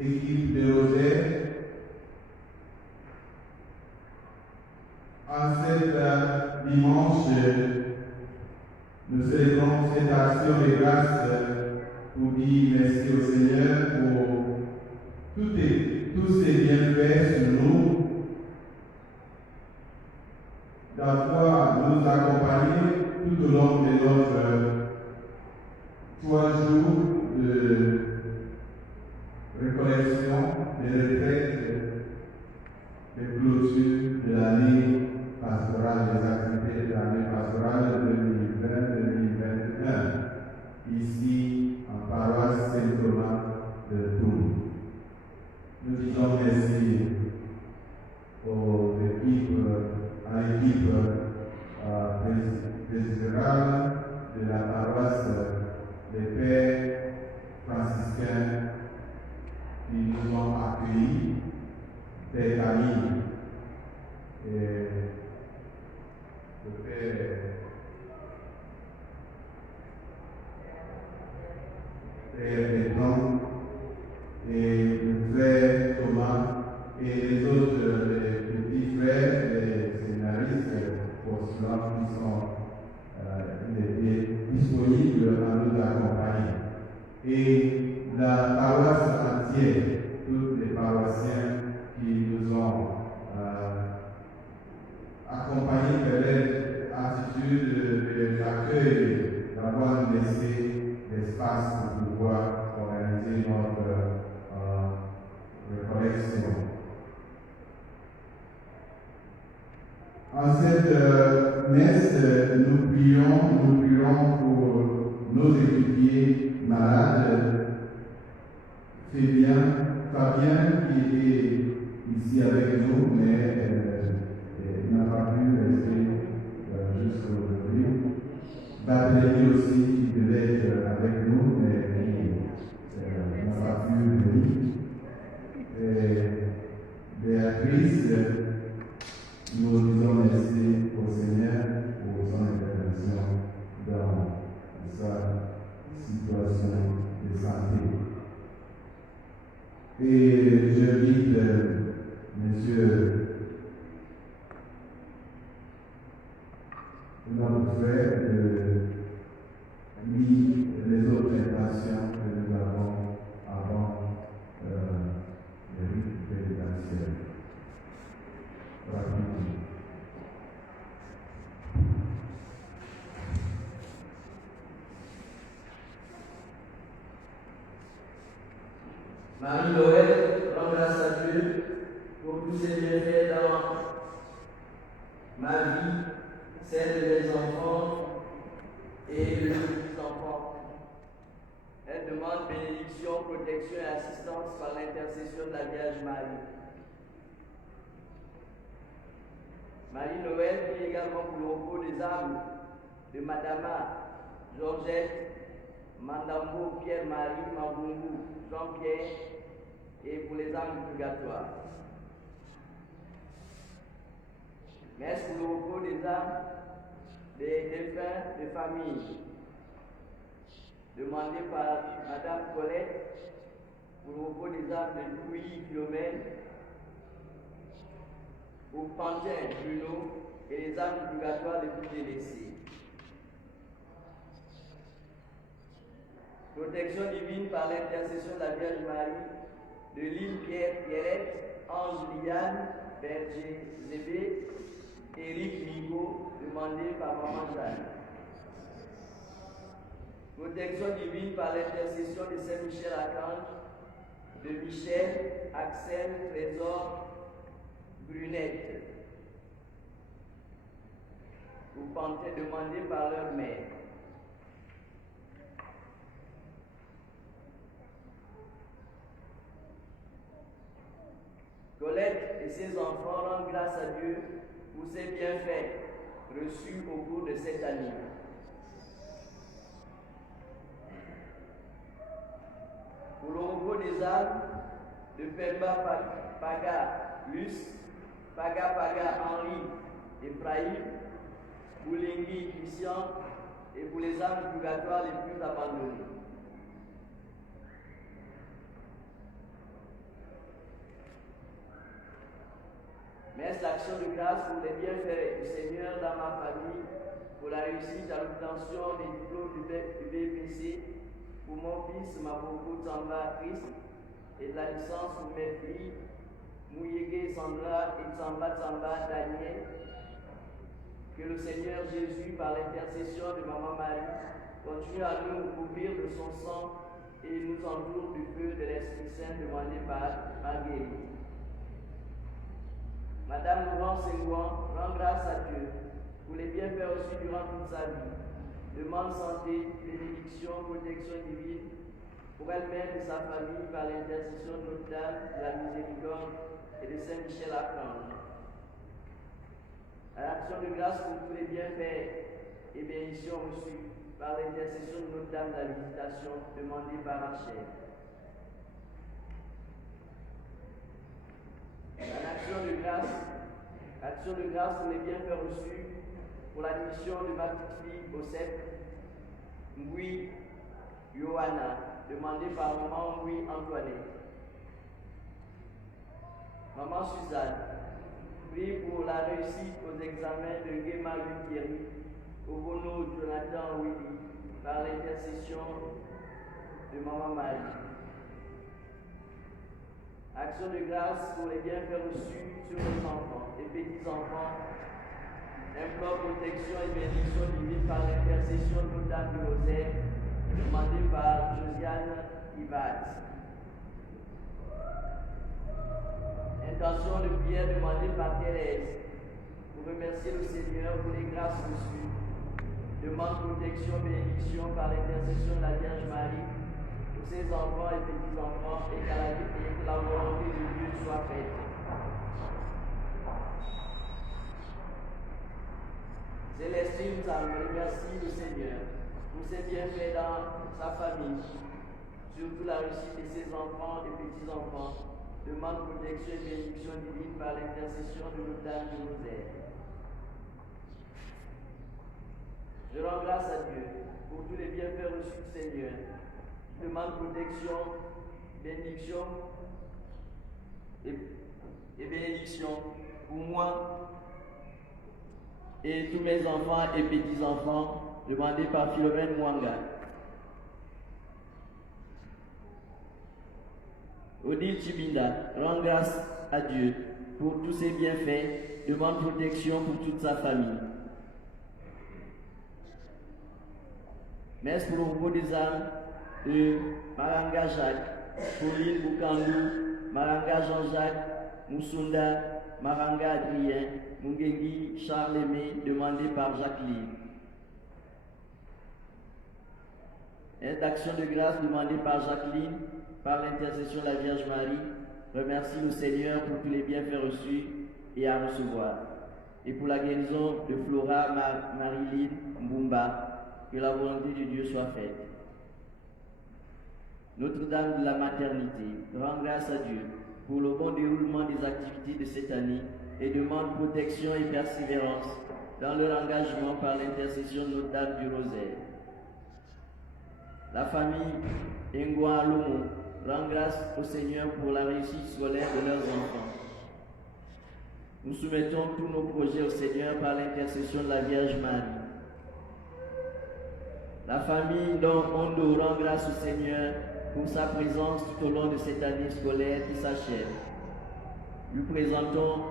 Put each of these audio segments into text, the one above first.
équipe de Roger, en cet dimanche, nous célébrons cette action de grâce pour dire merci au Seigneur pour tous ses bienfaits sur nous, d'avoir nous accompagner tout au long de notre 3 jours de récollection, de retraite, de clôture de l'année pastorale, des activités de l'année pastorale 2020-2021, ici en paroisse Saint-Thomas de Tours. Nous disons merci à l'équipe présidentielle de la paroisse des pères franciscains qui nous ont accueillis, Père Camille et le Père Edmond et le frère Thomas et les autres les petits frères, les scénaristes postulants qui sont disponibles à nous accompagner. Et la paroisse entière, tous les paroissiens qui nous ont accompagnés de leur attitude d'accueil, d'avoir laissé l'espace pour pouvoir organiser notre récollection. En cette messe, nous prions pour nos équipiers malades. Fabien qui était ici avec nous, mais il n'a pas pu rester jusqu'à aujourd'hui. Valérie aussi qui devait être avec nous, mais il n'a pas pu venir. Béatrice, nous disons merci au Seigneur pour son intervention dans sa situation de santé. Et j'invite monsieur notre frère de lui les autres intentions que nous avons avant le rite pénitentiaire. Rapidement. Marie-Noël, rends grâce à Dieu pour tous ses bienfaits dans ma vie, celle de mes enfants et de mes petits-enfants. Elle demande bénédiction, protection et assistance par l'intercession de la Vierge Marie. Marie-Noël prie également pour le repos des âmes de Madama, Georgette, Mandambo, Pierre-Marie, Mabungu, Jean-Pierre et pour les âmes du purgatoire. Messe pour le repos des âmes des défunts de famille, demandé par Madame Colette pour le repos des âmes de Louis Philomène, pour Pantin Bruno et les âmes du purgatoire les plus délaissées. Protection divine par l'intercession de la Vierge Marie, de l'île Pierrette, Ange Liane, Berger Zébé, Éric Ligo, demandé par Maman Jeanne. Protection divine par l'intercession de Saint-Michel Archange, de Michel, Axel, Trésor, Brunette. Pour Pantin, demandé par leur mère. Colette et ses enfants rendent grâce à Dieu pour ses bienfaits reçus au cours de cette année. Pour le repos des âmes de Pemba Paga Luce, Paga Henri, Ephraïm, Boulingui Christian et pour les âmes du purgatoire les plus abandonnées. Est-ce l'action de grâce pour les bienfaits du Seigneur dans ma famille, pour la réussite à l'obtention des diplômes du BPC, pour mon fils Maboko Tsamba Christ, et de la licence pour mes filles, Mouyege Sandra et Tsamba Daniel. Que le Seigneur Jésus, par l'intercession de Maman Marie, continue à nous couvrir de son sang et nous entoure du feu de l'Esprit Saint demandé par Marguerite. Madame Laurence Senghouan rend grâce à Dieu pour les bienfaits reçus durant toute sa vie. Demande santé, bénédiction, protection divine pour elle-même et sa famille par l'intercession de Notre-Dame de la Miséricorde et de Saint-Michel Archange. À l'action de grâce pour tous les bienfaits et bénédictions reçus par l'intercession de Notre-Dame de la Visitation demandée par Rachel. À l'action de grâce pour les bienfaits reçus pour l'admission de ma petite fille au CEP, Mboui Johanna, demandée par maman Mboui Antoinette. Maman Suzanne, prie pour la réussite aux examens de Guéma Thierry, Obono Jonathan Willy, par l'intercession de Maman Marie. Action de grâce pour les bienfaits reçus sur les enfants et petits-enfants. Implore protection et bénédiction divine par l'intercession de Notre-Dame du Rosaire, demandée par Josiane Ivat. Intention de prière demandée par Thérèse pour remercier le Seigneur pour les grâces reçues. Demande protection, bénédiction par l'intercession de la Vierge Marie pour ses enfants et petits-enfants et que la volonté de Dieu soit faite. Célestine Sam remercie le Seigneur pour ses bienfaits dans sa famille, surtout la réussite de ses enfants et petits-enfants. Demande protection et bénédiction divine par l'intercession de Notre-Dame du Rosaire. Je rends grâce à Dieu pour tous les bienfaits reçus du Seigneur. Demande protection, bénédiction et bénédiction pour moi et tous mes enfants et petits-enfants, demandés par Philomène Mwanga. Odile Chibinda rend grâce à Dieu pour tous ses bienfaits, demande protection pour toute sa famille. Messe pour le repos des âmes de Maranga Jacques, Pauline Boukandou, Maranga Jean-Jacques, Moussunda, Maranga Adrien, Mungengi Charles-Aimé, demandé par Jacqueline. Aide d'action de grâce demandée par Jacqueline, par l'intercession de la Vierge Marie, remercie le Seigneur pour tous les bienfaits reçus et à recevoir. Et pour la guérison de Flora Marilyn Mbumba, que la volonté de Dieu soit faite. Notre-Dame de la Maternité rend grâce à Dieu pour le bon déroulement des activités de cette année et demande protection et persévérance dans leur engagement par l'intercession de Notre-Dame du Rosaire. La famille Ngoa Lomo rend grâce au Seigneur pour la réussite scolaire de leurs enfants. Nous soumettons tous nos projets au Seigneur par l'intercession de la Vierge Marie. La famille Ondo rend grâce au Seigneur pour sa présence tout au long de cette année scolaire qui s'achève. Nous présentons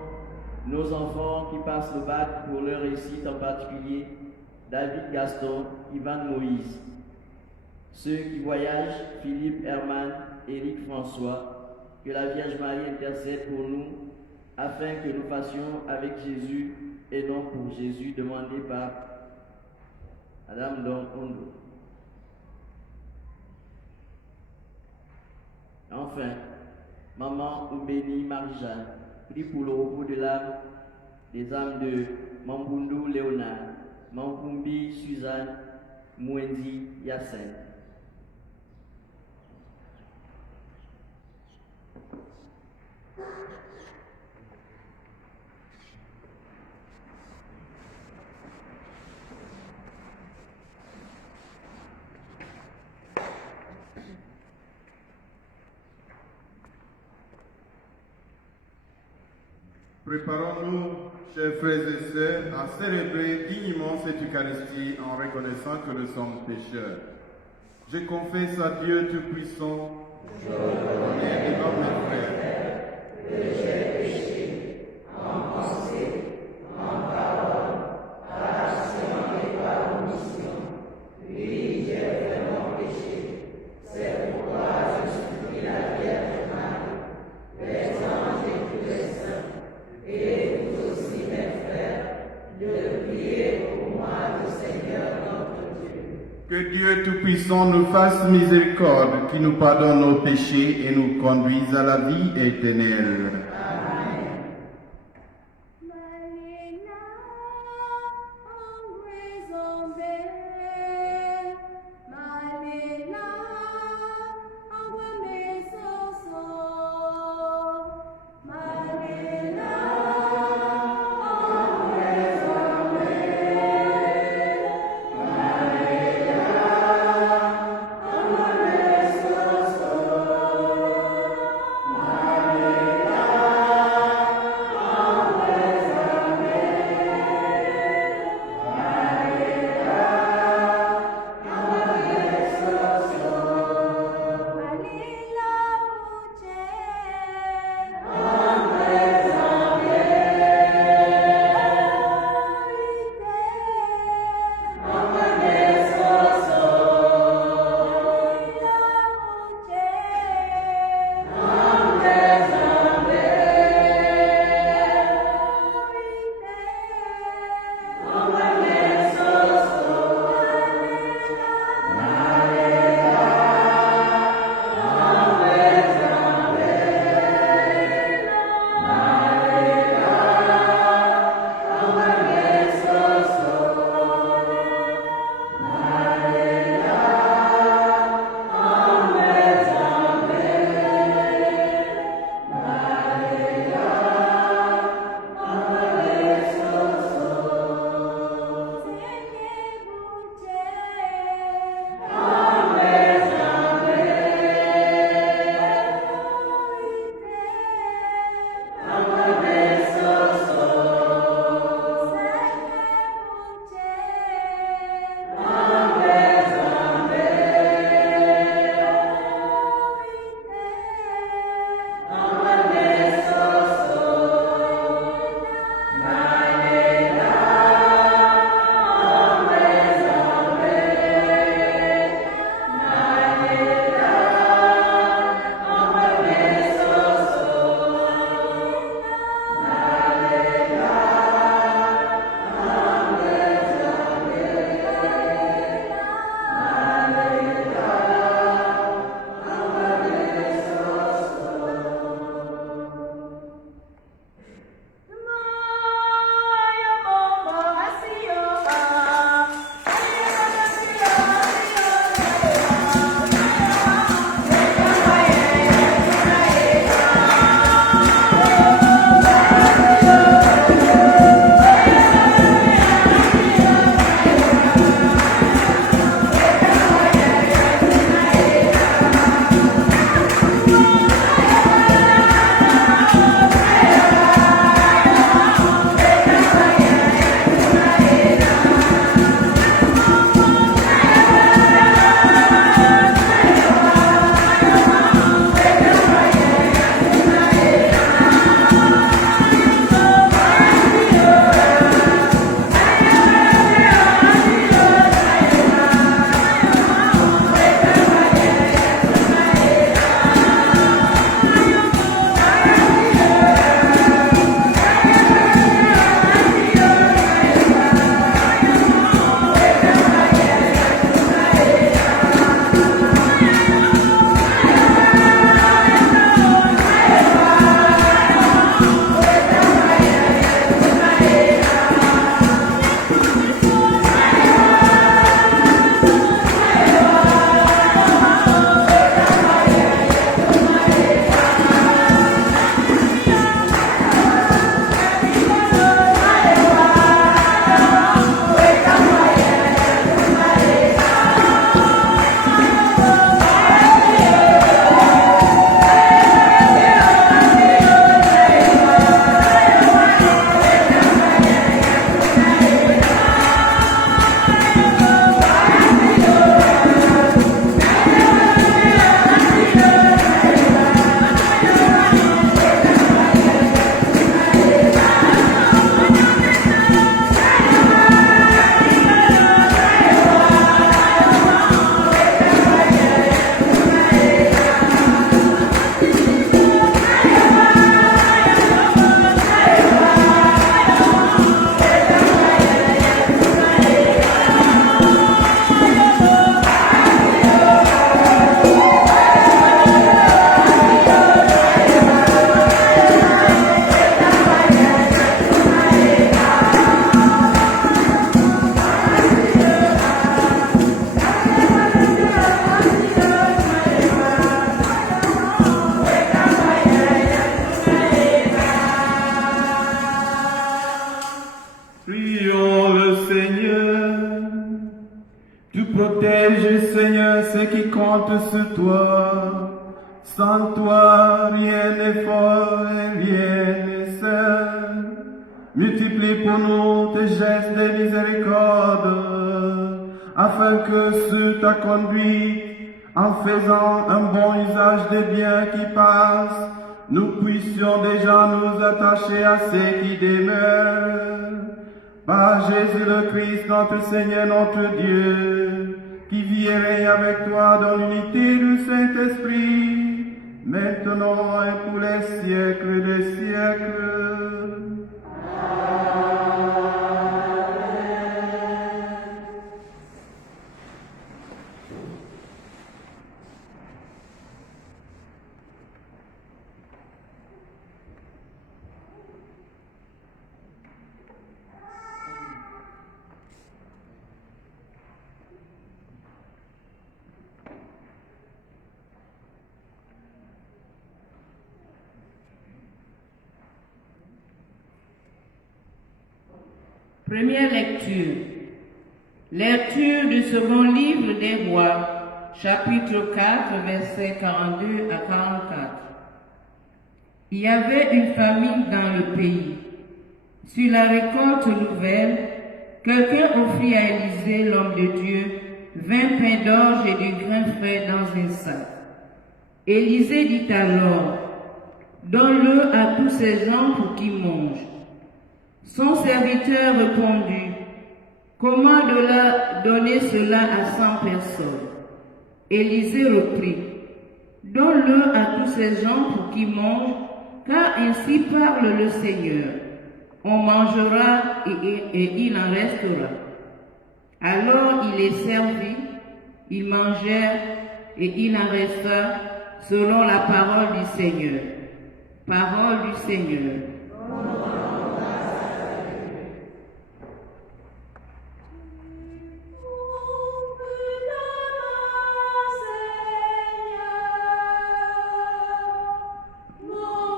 nos enfants qui passent le bac pour leur réussite, en particulier David Gaston, Ivan Moïse. Ceux qui voyagent, Philippe Herman, Éric François, que la Vierge Marie intercède pour nous, afin que nous fassions avec Jésus et non pour Jésus, demandé par Madame Ondo. Enfin, Maman Oubeni Marie-Jeanne prie pour le repos de l'âme des âmes de Mambundu Léonard, Mampumbi Suzanne, Mwendi Yacine. Préparons-nous, chers frères et sœurs, à célébrer dignement cette Eucharistie en reconnaissant que nous sommes pécheurs. Je confesse à Dieu Tout-Puissant, je reconnais devant mes frères que j'ai péché en pensée, en parole, par action et par omission. Oui, j'ai vraiment péché. C'est pourquoi je supplie la Vierge Marie, les anges et tous les saints, et vous aussi mes frères, de prier pour moi le Seigneur notre Dieu. Que Dieu Tout-Puissant nous fasse miséricorde, qui nous pardonne nos péchés et nous conduise à la vie éternelle. compte sur toi. Sans toi, rien n'est fort et rien n'est seul. Multiplie pour nous tes gestes de miséricorde, afin que sur ta conduite, en faisant un bon usage des biens qui passent, nous puissions déjà nous attacher à ceux qui demeurent. Par Jésus le Christ, notre Seigneur, notre Dieu, qui vit et règne avec toi dans l'unité du Saint-Esprit, maintenant et pour les siècles des siècles. Première lecture. Lecture du second livre des Rois, chapitre 4, versets 42 à 44. Il y avait une famine dans le pays. Sur la récolte nouvelle, quelqu'un offrit à Élisée, l'homme de Dieu, 20 pains d'orge et du grain frais dans un sac. Élisée dit alors, donne-le à tous ces gens pour qu'ils mangent. Son serviteur répondit, comment donner cela à 100 personnes? Élisée reprit, donne-le à tous ces gens pour qu'ils mangent, car ainsi parle le Seigneur. On mangera et il en restera. Alors il les servit, ils mangèrent et il en resta selon la parole du Seigneur. Parole du Seigneur. No.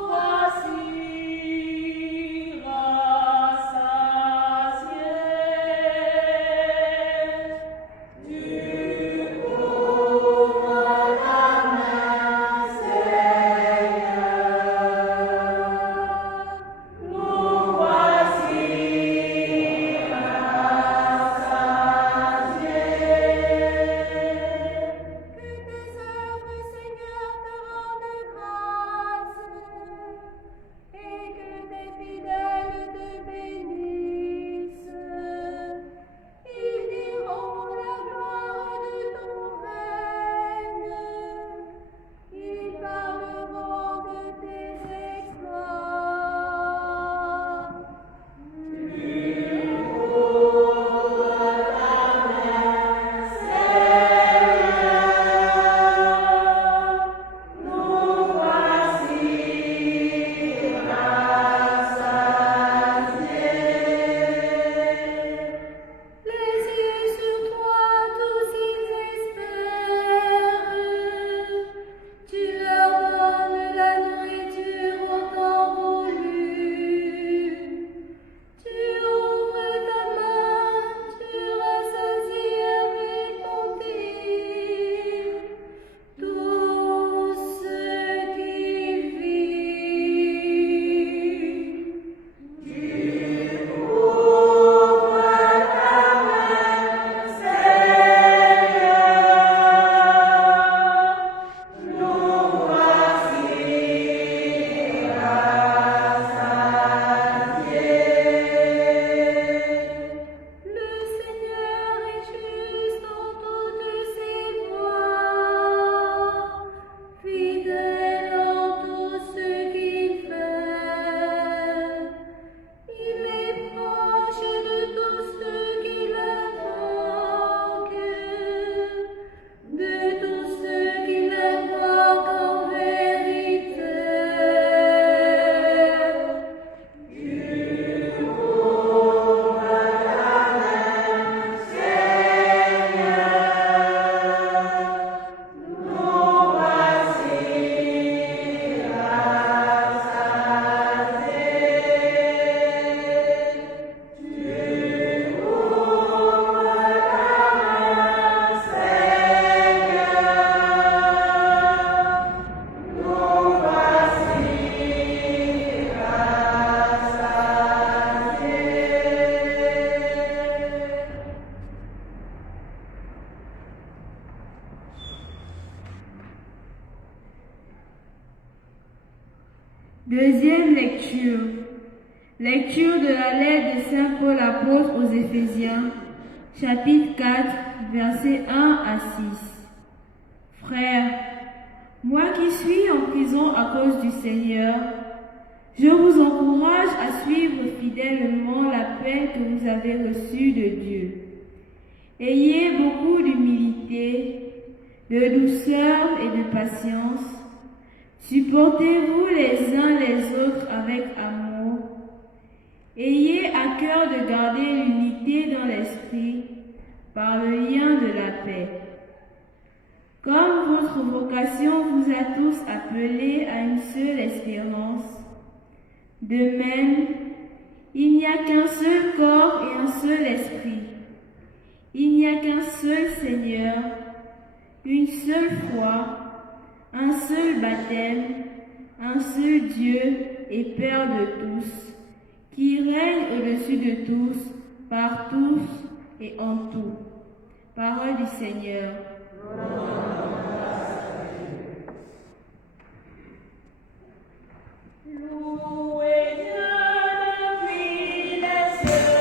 Deuxième lecture. Lecture de la lettre de Saint Paul apôtre aux Éphésiens, chapitre 4, versets 1 à 6. Frères, moi qui suis en prison à cause du Seigneur, je vous encourage à suivre fidèlement l'appel que vous avez reçu de Dieu. Ayez beaucoup d'humilité, de douceur et de patience. Supportez-vous les uns les autres avec amour. Ayez à cœur de garder l'unité dans l'esprit par le lien de la paix. Comme votre vocation vous a tous appelés à une seule espérance, de même, il n'y a qu'un seul corps et un seul esprit. Il n'y a qu'un seul Seigneur, une seule foi, un seul baptême, un seul Dieu et Père de tous, qui règne au-dessus de tous, par tous et en tout. Parole du Seigneur. Louez Dieu depuis les cieux.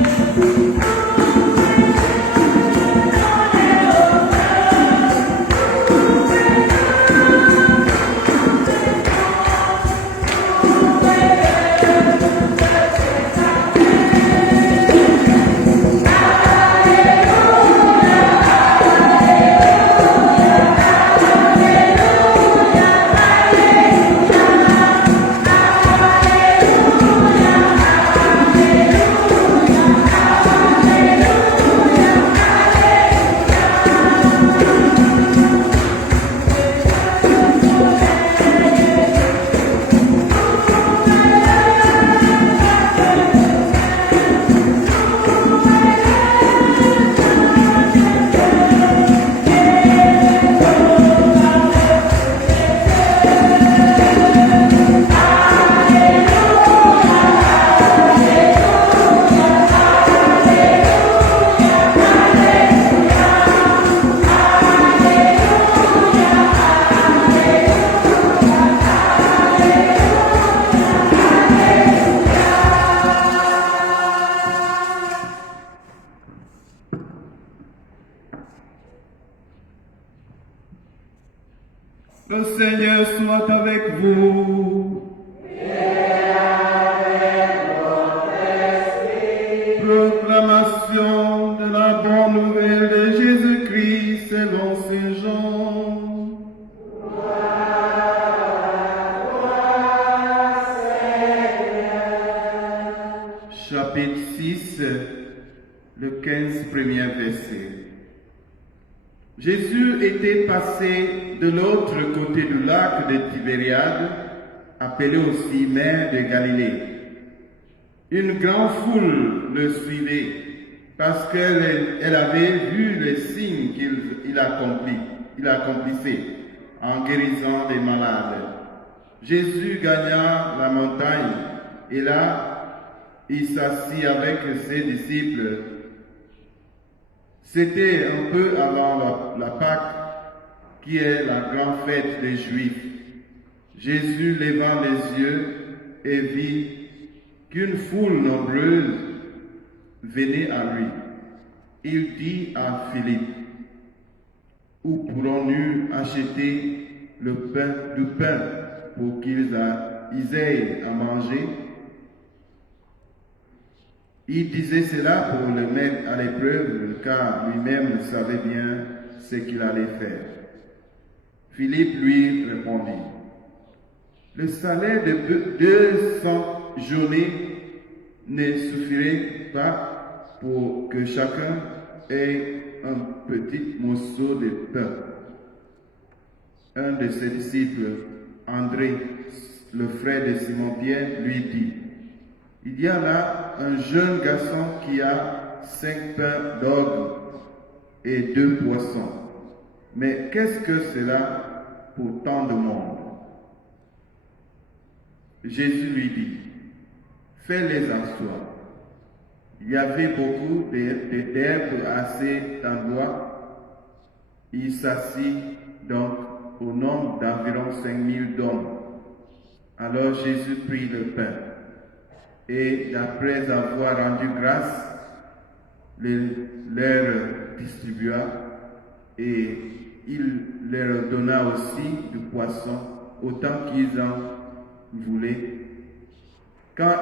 Le Seigneur soit avec vous. Et avec votre esprit. Proclamation de la bonne nouvelle de Jésus-Christ selon Saint Jean. Chapitre 6, le 15 premier verset. Jésus était passé de l'autre côté du lac de Tibériade, appelé aussi mer de Galilée. Une grande foule le suivait parce qu'elle avait vu les signes qu'il accomplissait en guérissant des malades. Jésus gagna la montagne et là, il s'assit avec ses disciples. C'était un peu avant la Pâque, qui est la grande fête des Juifs. Jésus leva les yeux et vit qu'une foule nombreuse venait à lui. Il dit à Philippe, « Où pourrons-nous acheter du pain pour qu'ils aient à manger ?» Il disait cela pour le mettre à l'épreuve, car lui-même savait bien ce qu'il allait faire. Philippe lui répondit, « Le salaire de 200 journées ne suffirait pas pour que chacun ait un petit morceau de pain. » Un de ses disciples, André, le frère de Simon-Pierre, lui dit, « Il y a là un jeune garçon qui a 5 pains d'orgue et 2 poissons. Mais qu'est-ce que cela pour tant de monde? » Jésus lui dit, « Fais-les asseoir. » Il y avait beaucoup d'herbes assez d'endroits. Il s'assit donc au nombre d'environ 5000 d'hommes. Alors Jésus prit le pain et après avoir rendu grâce, leur distribua et il leur donna aussi du poisson autant qu'ils en voulaient. Quand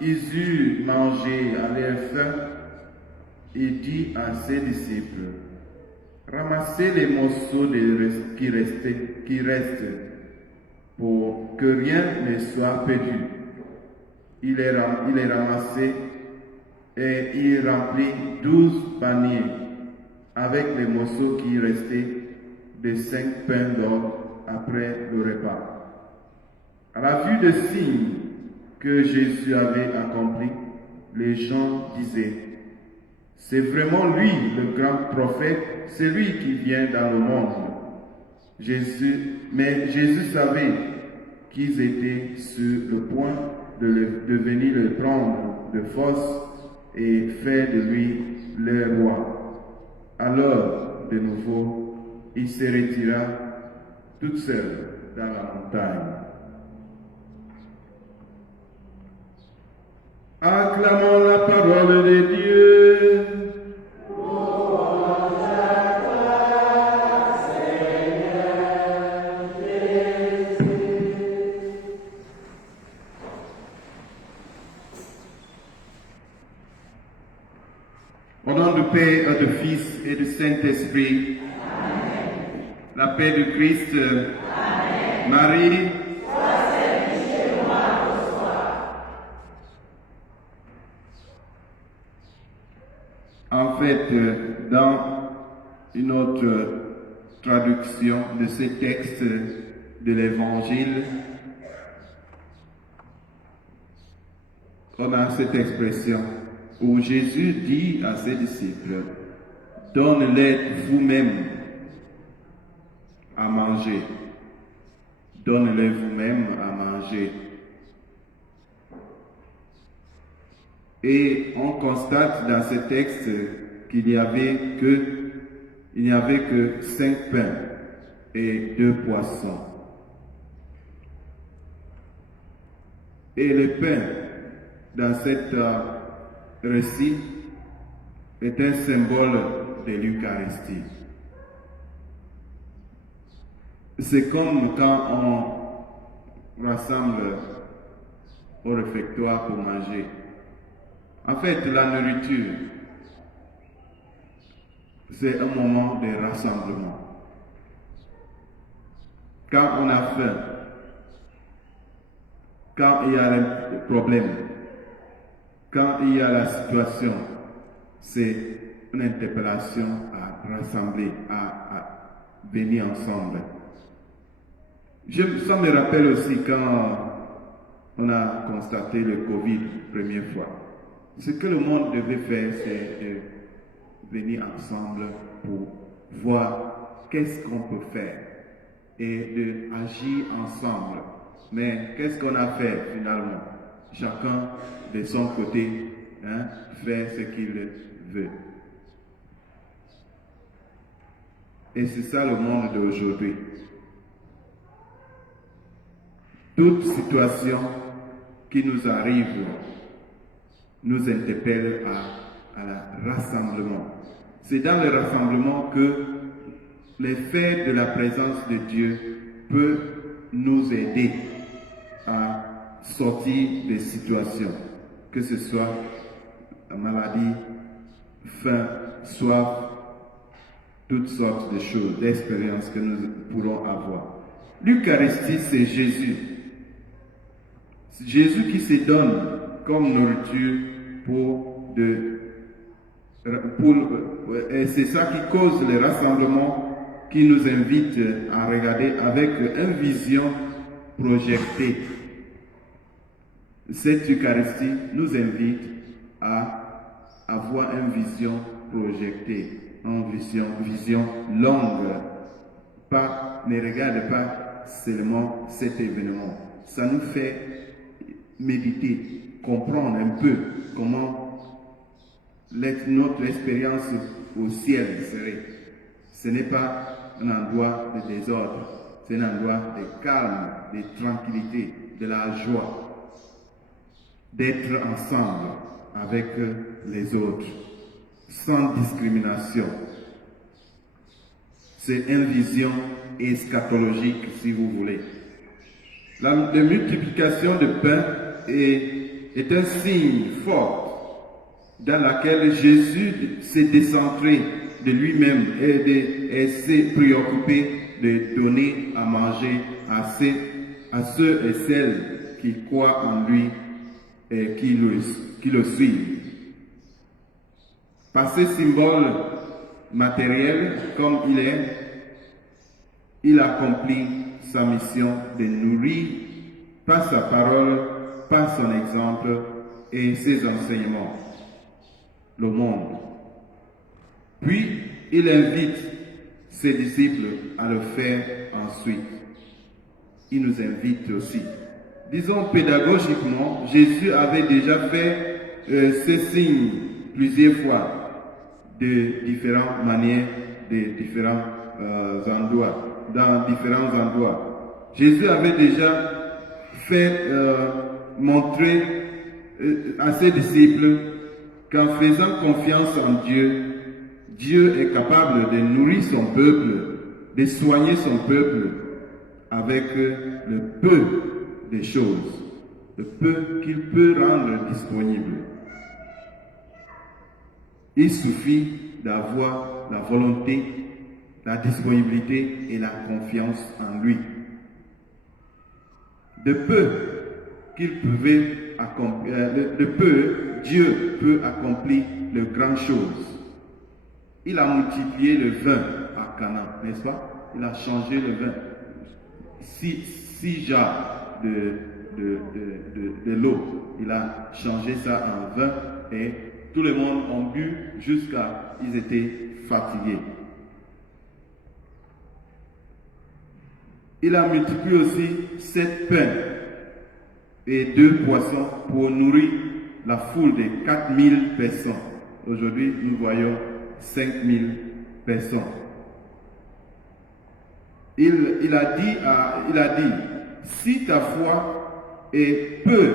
ils eurent mangé à leur faim, il dit à ses disciples, ramassez les morceaux qui restent pour que rien ne soit perdu. Il les ramassait et il remplit 12 paniers avec les morceaux qui restaient de 5 pains d'or après le repas. À la vue des signes que Jésus avait accomplis, les gens disaient, c'est vraiment lui le grand prophète, c'est lui qui vient dans le monde. Mais Jésus savait qu'ils étaient sur le point de venir le prendre de force et faire de lui leur roi. Alors, de nouveau, il se retira tout seul dans la montagne. Acclamons la parole de Dieu. Au nom du Père et du Fils et du Saint-Esprit, la paix du Christ, Marie, en fait, dans une autre traduction de ce texte de l'Évangile, on a cette expression où Jésus dit à ses disciples, donnez-les vous-même à manger. Donnez-les vous-même à manger. Et on constate dans ce texte qu'il n'y avait que 5 pains et 2 poissons. Et le pain, dans cet récit, est un symbole de l'Eucharistie. C'est comme quand on rassemble au réfectoire pour manger. En fait, la nourriture, c'est un moment de rassemblement. Quand on a faim, quand il y a un problème, quand il y a la situation, c'est une interpellation à rassembler, à venir ensemble. Ça me rappelle aussi quand on a constaté le Covid première fois. Ce que le monde devait faire, c'est de venir ensemble pour voir qu'est-ce qu'on peut faire et d'agir ensemble. Mais qu'est-ce qu'on a fait finalement? Chacun de son côté fait ce qu'il veut. Et c'est ça le monde d'aujourd'hui. Toute situation qui nous arrive nous interpelle à la rassemblement. C'est dans le rassemblement que l'effet de la présence de Dieu peut nous aider à sortir des situations, que ce soit la maladie, faim, soif, toutes sortes de choses, d'expériences que nous pourrons avoir. L'Eucharistie, c'est Jésus. C'est Jésus qui se donne comme nourriture et c'est ça qui cause le rassemblement, qui nous invite à regarder avec une vision projetée. Cette Eucharistie nous invite à avoir une vision projetée, une vision longue. Ne regarde pas seulement cet événement. Ça nous fait méditer, comprendre un peu comment notre expérience au ciel serait. Ce n'est pas un endroit de désordre, c'est un endroit de calme, de tranquillité, de la joie, d'être ensemble avec les autres, sans discrimination. C'est une vision eschatologique, si vous voulez. La multiplication de pain est un signe fort dans lequel Jésus s'est décentré de lui-même et s'est préoccupé de donner à manger à ceux et celles qui croient en lui et qui le suivent. Par ce symbole matériel comme il accomplit sa mission de nourrir par sa parole, par son exemple et ses enseignements le monde. Puis il invite ses disciples à le faire ensuite. Il nous invite aussi. Disons pédagogiquement, Jésus avait déjà fait ces signes plusieurs fois, de différentes manières, de différents endroits, dans différents endroits. Jésus avait déjà fait montrer à ses disciples qu'en faisant confiance en Dieu, Dieu est capable de nourrir son peuple, de soigner son peuple avec le peu des choses, le peu qu'il peut rendre disponible. Il suffit d'avoir la volonté, la disponibilité et la confiance en lui. De peu qu'il pouvait accomplir, de peu Dieu peut accomplir de grandes choses. Il a multiplié le vin à Canaan, n'est-ce pas? Il a changé le vin. 6 jarres de l'eau. Il a changé ça en vin et tout le monde a bu jusqu'à ils étaient fatigués. Il a multiplié aussi 7 pains et 2 poissons pour nourrir la foule de 4000 personnes. Aujourd'hui, nous voyons 5000 personnes. Il a dit, si ta foi est peu,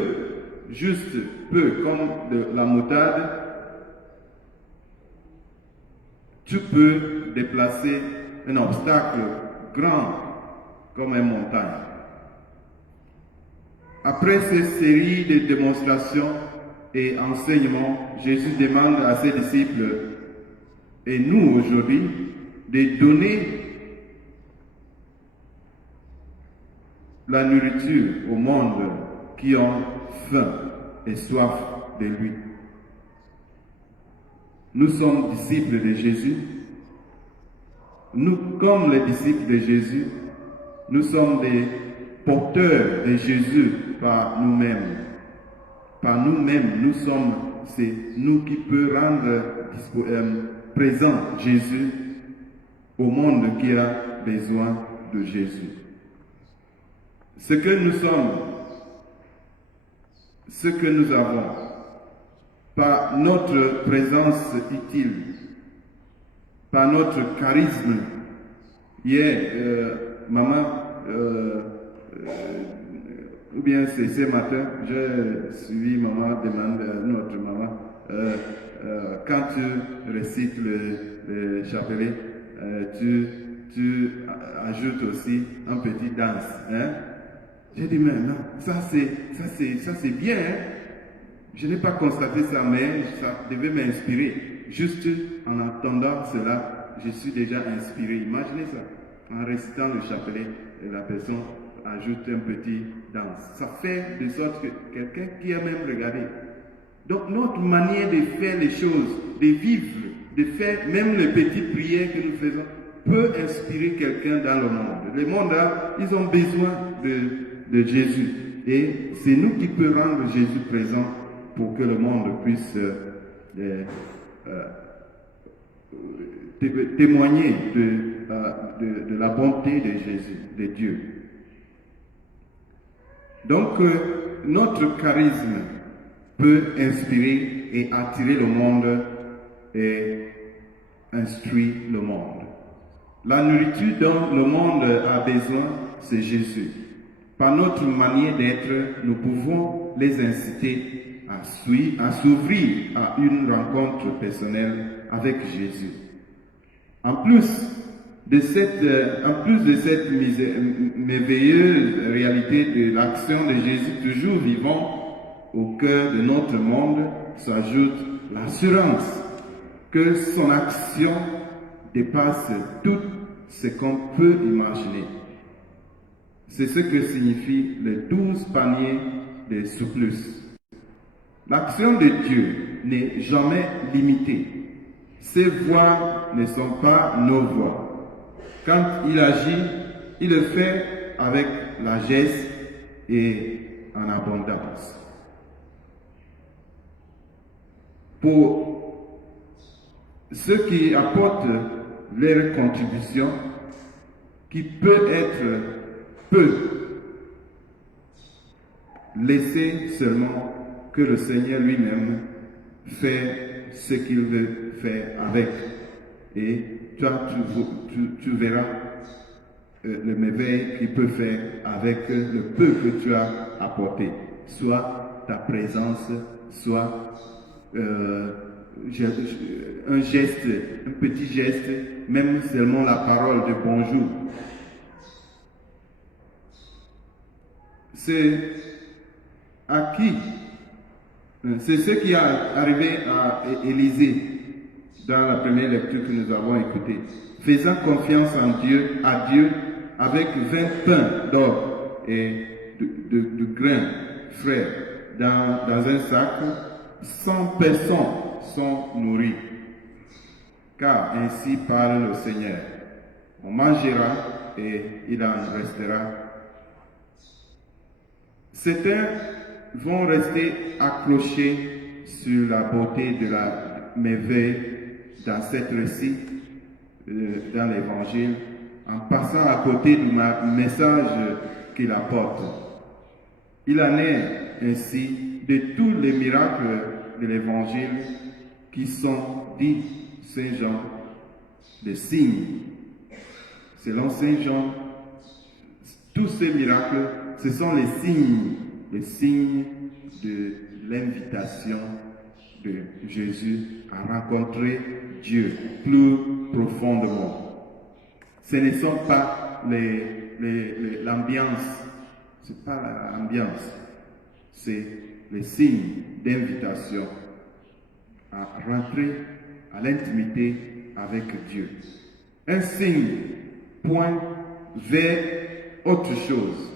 juste peu, comme de la moutarde, tu peux déplacer un obstacle grand comme une montagne. Après cette série de démonstrations et enseignements, Jésus demande à ses disciples et nous aujourd'hui de donner la nourriture au monde qui ont faim et soif de lui. Nous sommes disciples de Jésus. Nous, comme les disciples de Jésus, nous sommes des porteurs de Jésus par nous-mêmes. Par nous-mêmes, c'est nous qui peut rendre présent Jésus au monde qui a besoin de Jésus. Ce que nous sommes, ce que nous avons, par notre présence utile, par notre charisme. Hier, maman, ou bien c'est ce matin, j'ai suivi maman demander à notre maman, quand tu récites le chapelet, tu ajoutes aussi un petit danse. Hein? J'ai dit, mais non, ça c'est bien. Hein? Je n'ai pas constaté ça, mais ça devait m'inspirer. Juste en entendant cela, je suis déjà inspiré. Imaginez ça. En récitant le chapelet, la personne ajoute un petit danse. Ça fait de sorte que quelqu'un qui a même regardé. Donc notre manière de faire les choses, de vivre, de faire même les petites prières que nous faisons, peut inspirer quelqu'un dans le monde. Le monde, ils ont besoin de Jésus. Et c'est nous qui pouvons rendre Jésus présent pour que le monde puisse témoigner de la bonté de Jésus, de Dieu. Donc, notre charisme peut inspirer et attirer le monde et instruire le monde. La nourriture dont le monde a besoin, c'est Jésus. par notre manière d'être, nous pouvons les inciter à s'ouvrir à une rencontre personnelle avec Jésus. En plus de cette merveilleuse réalité de l'action de Jésus toujours vivant au cœur de notre monde, s'ajoute l'assurance que son action dépasse tout ce qu'on peut imaginer. C'est ce que signifie les 12 paniers de surplus. L'action de Dieu n'est jamais limitée. Ses voies ne sont pas nos voies. Quand il agit, il le fait avec largesse et en abondance. Pour ceux qui apportent leur contribution, qui peut être peu, laissez seulement que le Seigneur lui-même fait ce qu'il veut faire avec. Et toi, tu verras le merveille qu'il peut faire avec le peu que tu as apporté. Soit ta présence, soit un geste, un petit geste, même seulement la parole de bonjour. C'est à qui? C'est ce qui est arrivé à Élisée dans la première lecture que nous avons écoutée. Faisant confiance en Dieu, à Dieu, avec 20 pains d'or et de grains frais dans un sac, 100 personnes sont nourries. Car ainsi parle le Seigneur. On mangera et il en restera. Certains vont rester accrochés sur la beauté de la merveille dans cet récit, dans l'évangile, en passant à côté du message qu'il apporte. Il en est ainsi de tous les miracles de l'évangile qui sont, dit Saint Jean, des signes. Selon Saint Jean, tous ces miracles, ce sont les signes de l'invitation de Jésus à rencontrer Dieu plus profondément. Ce ne sont pas l'ambiance, c'est pas l'ambiance, c'est les signes d'invitation à rentrer à l'intimité avec Dieu. Un signe pointe vers autre chose.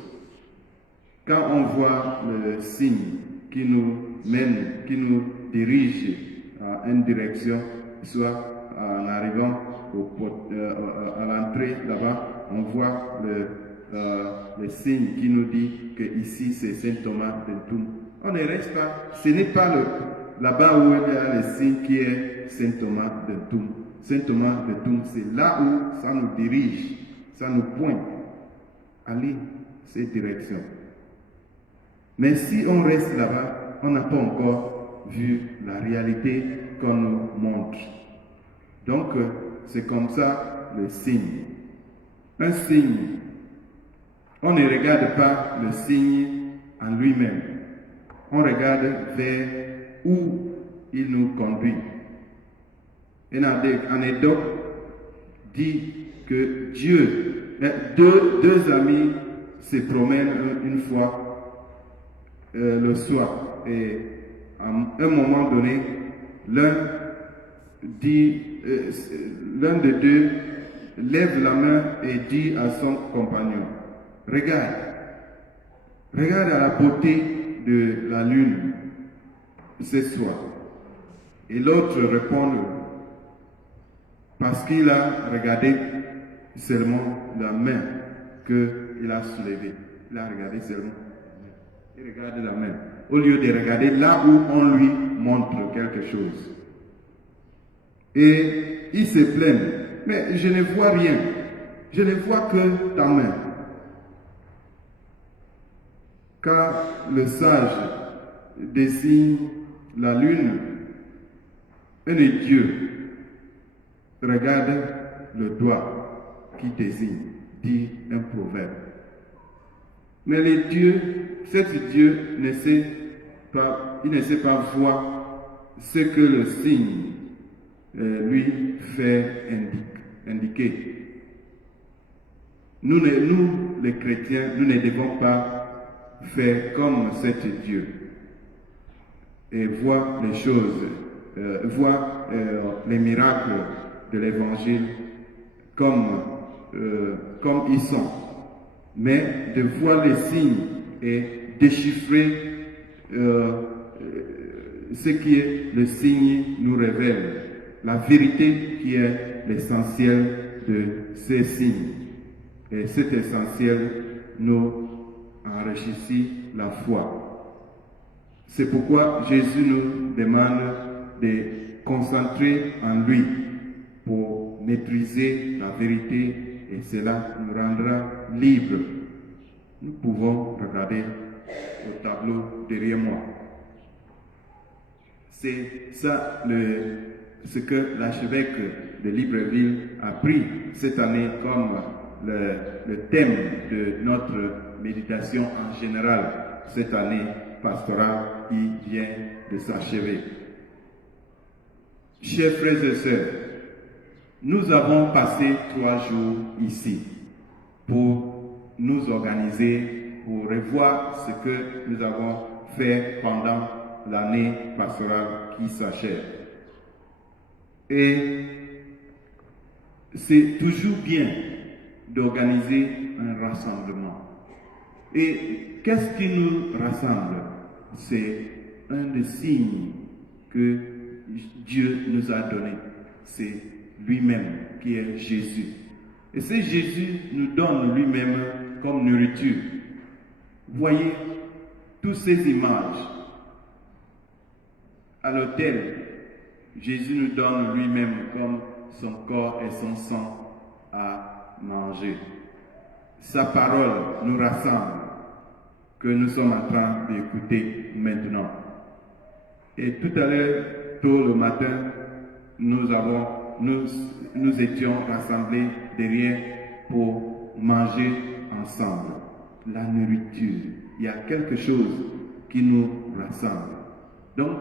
Quand on voit le signe qui nous mène, qui nous dirige à une direction, soit en arrivant à l'entrée là-bas, on voit le signe qui nous dit que ici c'est Saint Thomas d'Entoum. On ne reste pas, ce n'est pas là-bas où il y a le signe qui est Saint Thomas d'Entoum. Saint Thomas d'Entoum, c'est là où ça nous dirige, ça nous pointe. Allez, cette direction. Mais si on reste là-bas, on n'a pas encore vu la réalité qu'on nous montre. Donc, c'est comme ça le signe. Un signe, on ne regarde pas le signe en lui-même. On regarde vers où il nous conduit. Une anecdote dit que deux amis se promènent une fois le soir, et à un moment donné, l'un de deux lève la main et dit à son compagnon, regarde à la beauté de la lune ce soir. Et l'autre répond, parce qu'il a regardé seulement la main qu'il a soulevée. Il a regardé seulement. Il regarde la main, au lieu de regarder là où on lui montre quelque chose. Et il se plaint, mais je ne vois rien, je ne vois que ta main. Car le sage désigne la lune, et le Dieu regarde le doigt qui désigne, dit un proverbe. Mais cet Dieu ne sait pas, il ne sait pas voir ce que le signe lui fait indiquer. Nous, les chrétiens, nous ne devons pas faire comme cet Dieu et voir les choses, voir les miracles de l'évangile comme ils sont, mais de voir les signes et déchiffrer ce qui est le signe nous révèle, la vérité qui est l'essentiel de ces signes. Et cet essentiel nous enrichit la foi. C'est pourquoi Jésus nous demande de concentrer en lui pour maîtriser la vérité et cela nous rendra libres. Nous pouvons regarder au tableau derrière moi. C'est ça ce que l'archevêque de Libreville a pris cette année comme le thème de notre méditation en général, cette année pastorale qui vient de s'achever. Chers frères et sœurs, nous avons passé 3 jours ici pour nous organiser, pour revoir ce que nous avons fait pendant l'année pastorale qui s'achève. Et c'est toujours bien d'organiser un rassemblement. Et qu'est-ce qui nous rassemble? C'est un des signes que Dieu nous a donné. C'est lui-même qui est Jésus. Et c'est Jésus nous donne lui-même comme nourriture. Voyez toutes ces images. À l'autel, Jésus nous donne lui-même comme son corps et son sang à manger. Sa parole nous rassemble, que nous sommes en train d'écouter maintenant. Et tout à l'heure, tôt le matin, nous étions rassemblés derrière pour manger ensemble. La nourriture, il y a quelque chose qui nous rassemble. Donc,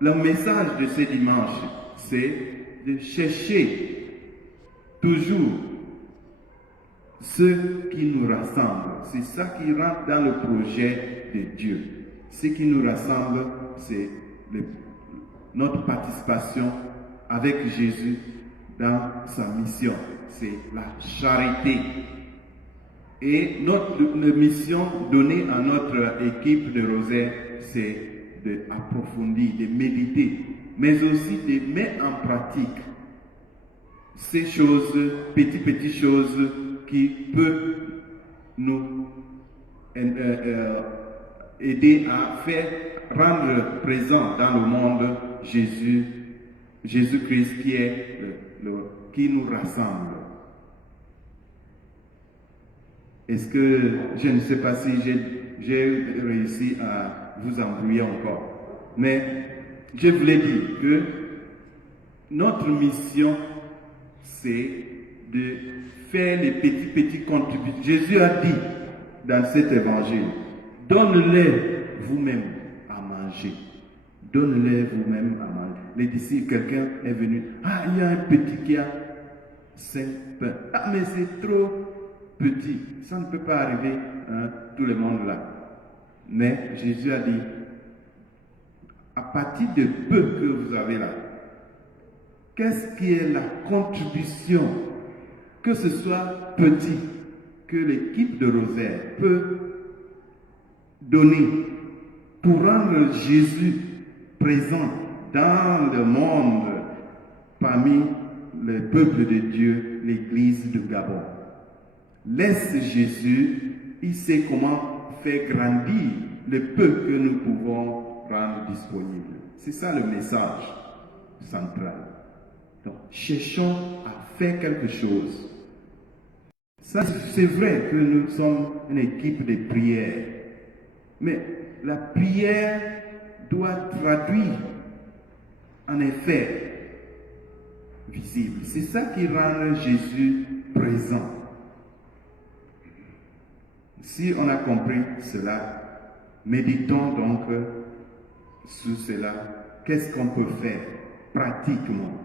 le message de ce dimanche, c'est de chercher toujours ce qui nous rassemble. C'est ça qui rentre dans le projet de Dieu. Ce qui nous rassemble, c'est notre participation avec Jésus dans sa mission. C'est la charité. Et notre mission donnée à notre équipe de Rosaire, c'est d'approfondir, de méditer, mais aussi de mettre en pratique ces choses, petites choses qui peuvent nous aider à rendre présent dans le monde Jésus-Christ qui nous rassemble. Est-ce que, je ne sais pas si j'ai réussi à vous embrouiller encore, mais je voulais dire que notre mission, c'est de faire les petites contributions. Jésus a dit dans cet évangile, donne-les vous-même à manger. Donne-les vous-même à manger. Les disciples, quelqu'un est venu, il y a un petit qui a 5 pains. Mais c'est trop petit, ça ne peut pas arriver à tout le monde là. Mais Jésus a dit, à partir de peu que vous avez là, qu'est-ce qui est la contribution, que ce soit petit, que l'équipe de Rosaire peut donner pour rendre Jésus présent dans le monde parmi le peuple de Dieu, l'Église de Gabon. Laisse Jésus, il sait comment faire grandir le peu que nous pouvons rendre disponible. C'est ça le message central. Donc, cherchons à faire quelque chose. Ça, c'est vrai que nous sommes une équipe de prière, mais la prière doit traduire en effet visible. C'est ça qui rend Jésus présent. Si on a compris cela, méditons donc sur cela. Qu'est-ce qu'on peut faire pratiquement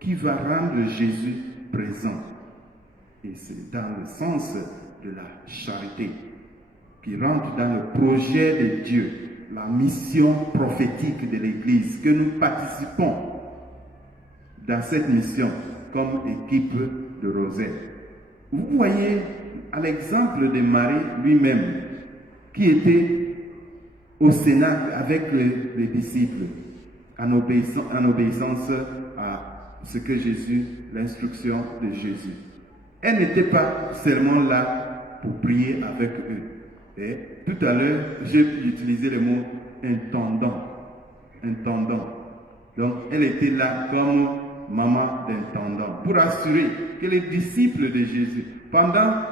qui va rendre Jésus présent? Et c'est dans le sens de la charité qui rentre dans le projet de Dieu, la mission prophétique de l'Église, que nous participons dans cette mission comme équipe de Rosaire. Vous voyez à l'exemple de Marie lui-même, qui était au Sénat avec les disciples, en obéissance à ce que Jésus, l'instruction de Jésus. Elle n'était pas seulement là pour prier avec eux. Et tout à l'heure, j'ai utilisé le mot intendant. Donc, elle était là comme maman d'intendant, pour assurer que les disciples de Jésus, pendant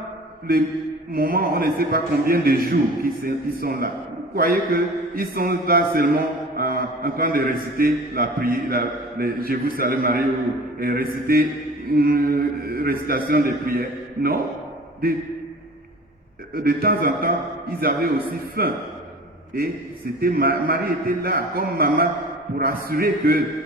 le moment, on ne sait pas combien de jours qu'ils sont là. Vous croyez qu'ils sont là seulement en train de réciter la prière, Je vous salue Marie, ou réciter une récitation de prière. Non. De temps en temps, ils avaient aussi faim. Et c'était Marie était là comme maman pour assurer que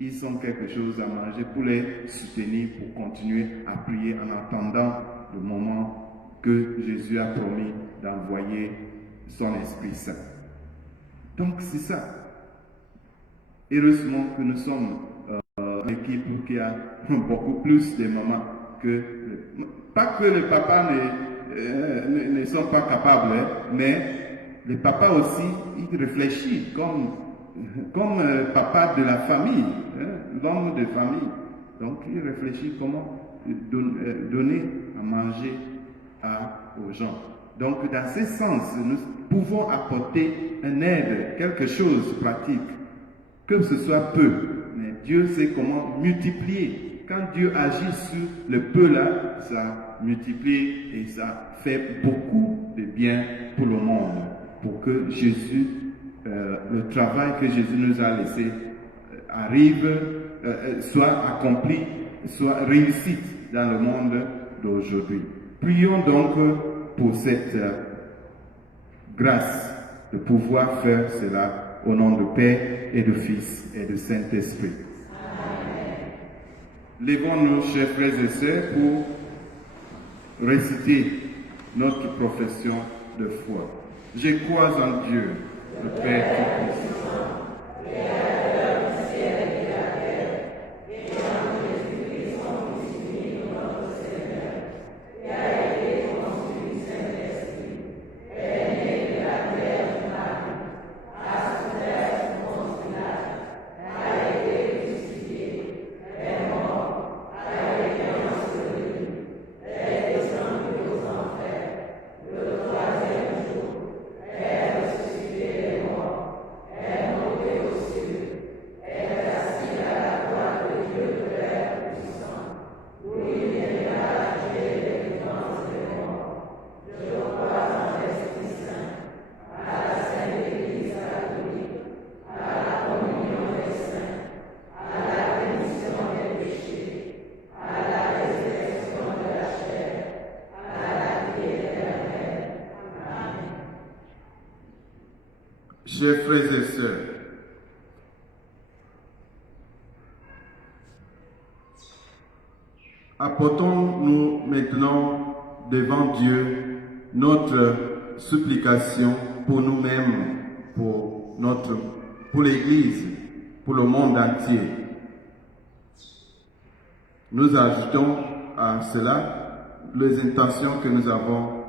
ils ont quelque chose à manger, pour les soutenir, pour continuer à prier en attendant le moment que Jésus a promis d'envoyer son Esprit Saint. Donc c'est ça. Heureusement que nous sommes une équipe qui a beaucoup plus de mamans que... Pas que les papas ne sont pas capables, mais les papas aussi, ils réfléchissent comme papa de la famille, l'homme de famille. Donc il réfléchit comment donner à manger aux gens. Donc dans ce sens, nous pouvons apporter une aide, quelque chose de pratique, que ce soit peu. Mais Dieu sait comment multiplier. Quand Dieu agit sur le peu là, ça multiplie et ça fait beaucoup de bien pour le monde, pour que Jésus, le travail que Jésus nous a laissé arrive, soit accompli, soit réussi dans le monde d'aujourd'hui. Prions donc pour cette grâce de pouvoir faire cela au nom de Père et de Fils et de Saint-Esprit. Levons-nous, chers frères et sœurs, pour réciter notre profession de foi. Je crois en Dieu, le Père Tout-Puissant, Créateur du ciel et de la terre, et en Jésus-Christ, son Fils unique, notre Seigneur, qui a été conçu du Saint-Esprit, est né de la Vierge Marie, a souffert sous Ponce Pilate, a été crucifié, est mort, a été enseveli, est descendu aux enfers, le troisième jour, est ressuscité des morts, est monté aux cieux, est assis à la droite de Dieu le Père puissant, où il viendra juger les vivants et les morts. Je crois en l'Esprit Saint, à la Sainte Église catholique, à la communion des saints, à la rémission des péchés, à la résurrection de la chair, à la vie éternelle. Amen. Chers frères et sœurs, apportons-nous maintenant devant Dieu notre supplication pour nous-mêmes, pour l'Église, pour le monde entier. Nous ajoutons à cela les intentions que nous avons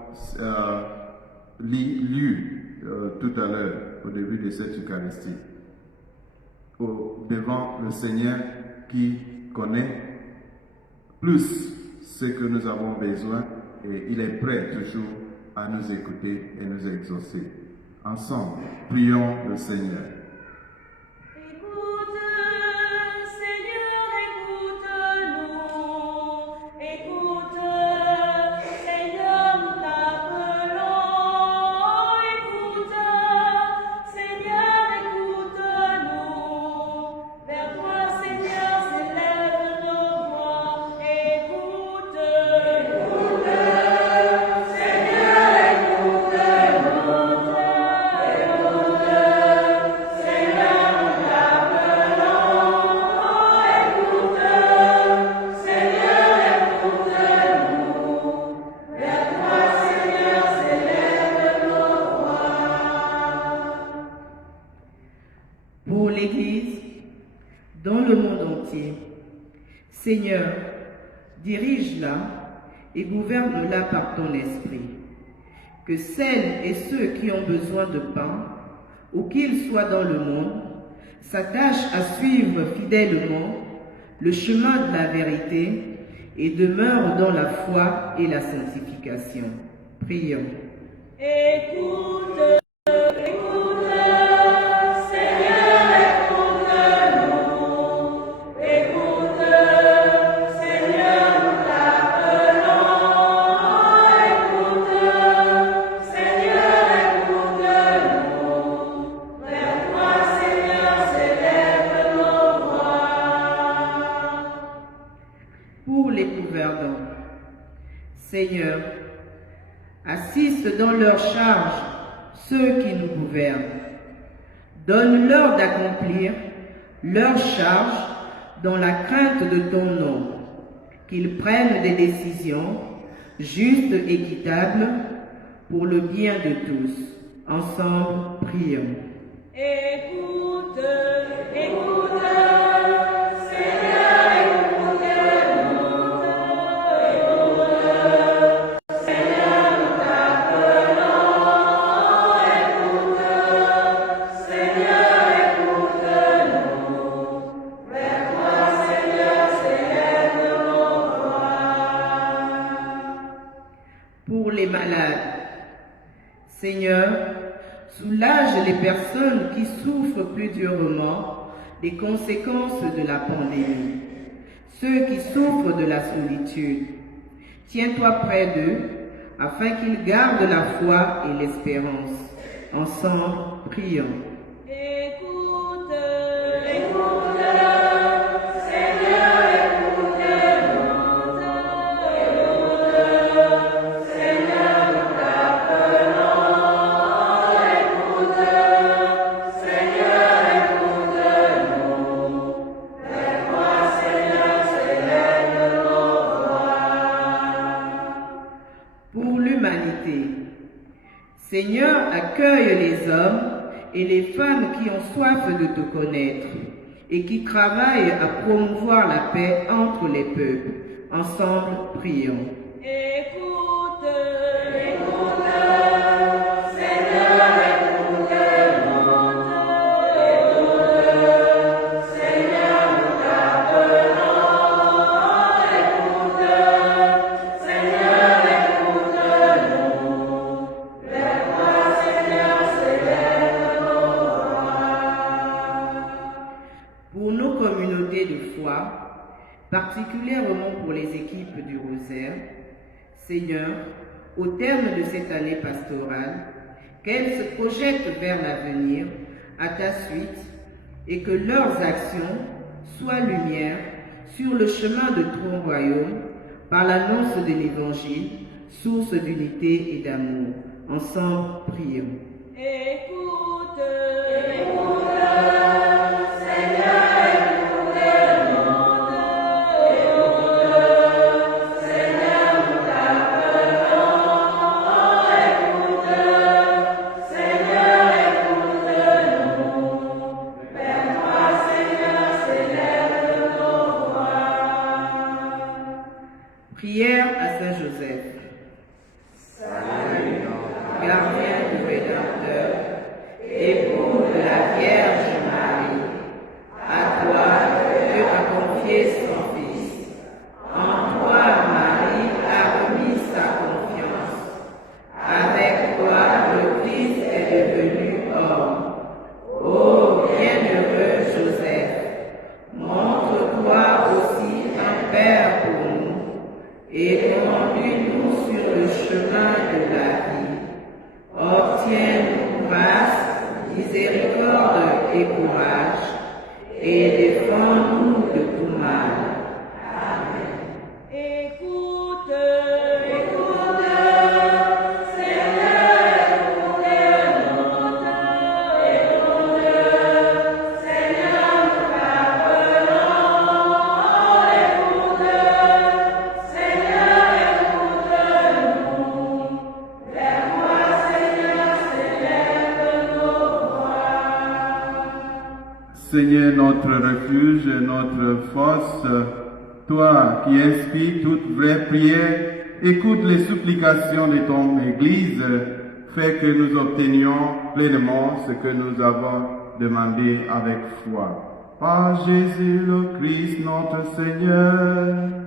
lues tout à l'heure, au début de cette Eucharistie, devant le Seigneur qui connaît plus ce que nous avons besoin et il est prêt toujours à nous écouter et nous exaucer. Ensemble, prions le Seigneur. Écoute, Seigneur, écoute-nous. Écoute, Seigneur, nous t'appelons. Écoute, Seigneur, écoute-nous. Vers toi, Seigneur, s'élèvent nos voix. Écoute, écoute, Seigneur, dirige-la et gouverne-la par ton esprit. Que celles et ceux qui ont besoin de pain, où qu'ils soient dans le monde, s'attachent à suivre fidèlement le chemin de la vérité et demeurent dans la foi et la sanctification. Prions. Écoute, Seigneur, écoute-nous. Écoute, Seigneur, nous t'appelons. Écoute, Seigneur, écoute-nous. Vers toi, Seigneur, s'élèvent nos voix. Pour les gouvernants, Seigneur, assiste dans leur charge ceux qui nous gouvernent. Donne-leur d'accomplir leur charge dans la crainte de ton nom, qu'ils prennent des décisions justes et équitables pour le bien de tous. Ensemble, prions. Écoute, écoute, Seigneur, écoute-nous. Écoute, Seigneur, nous t'appelons. Écoute, Seigneur, écoute-nous. Vers toi, Seigneur, s'élèvent nos voix. Pour les malades, Seigneur, soulage les personnes qui souffrent plus durement des conséquences de la pandémie, ceux qui souffrent de la solitude. Tiens-toi près d'eux, afin qu'ils gardent la foi et l'espérance. Ensemble, prions. Écoute, écoute, Seigneur, écoute-nous. Écoute, Seigneur, nous t'appelons. Écoute, Seigneur, écoute-nous. Vers toi, Seigneur, s'élèvent nos voix. Pour l'humanité, Seigneur, accueille les hommes et les femmes qui ont soif de te connaître et qui travaillent à promouvoir la paix entre les peuples. Ensemble, prions. Écoute, écoute, Seigneur, écoute-nous. Écoute, Seigneur, nous t'appelons. Écoute, Seigneur, écoute-nous. Vers toi, Seigneur, s'élèvent nos voix. Pour nos communautés de foi, particulièrement pour les équipes du Rosaire, Seigneur, au terme de cette année pastorale, qu'elles se projettent vers l'avenir à ta suite et que leurs actions soient lumière sur le chemin de ton royaume par l'annonce de l'Évangile, source d'unité et d'amour. Ensemble, prions. Écoute, écoute, Seigneur, écoute-nous. Écoute, Seigneur, nous t'appelons. Écoute, Seigneur, écoute-nous. Vers toi, Seigneur, s'élèvent nos voix. Prière à Saint Joseph. Gardien du Rédempteur, époux de la Vierge Marie, à toi Dieu a confié son Fils. En toi Marie a remis sa confiance. Avec toi le Christ est devenu homme. Ô bienheureux Joseph, montre-toi aussi un Père pour nous et conduis-nous sur le chemin de la vie. Obtiens-nous grâce, miséricorde et courage, et défends-nous de tout mal. Amen. Écoute, écoute, Seigneur, écoute-nous. Écoute, Seigneur, nous t'appelons. Écoute, Seigneur, écoute-nous. Vers toi, Seigneur, s'élèvent nos voix. Seigneur, notre refuge et notre force, Toi qui inspires toute vraie prière, écoute les supplications de ton Église, fais que nous obtenions pleinement ce que nous avons demandé avec foi. Par Jésus le Christ notre Seigneur.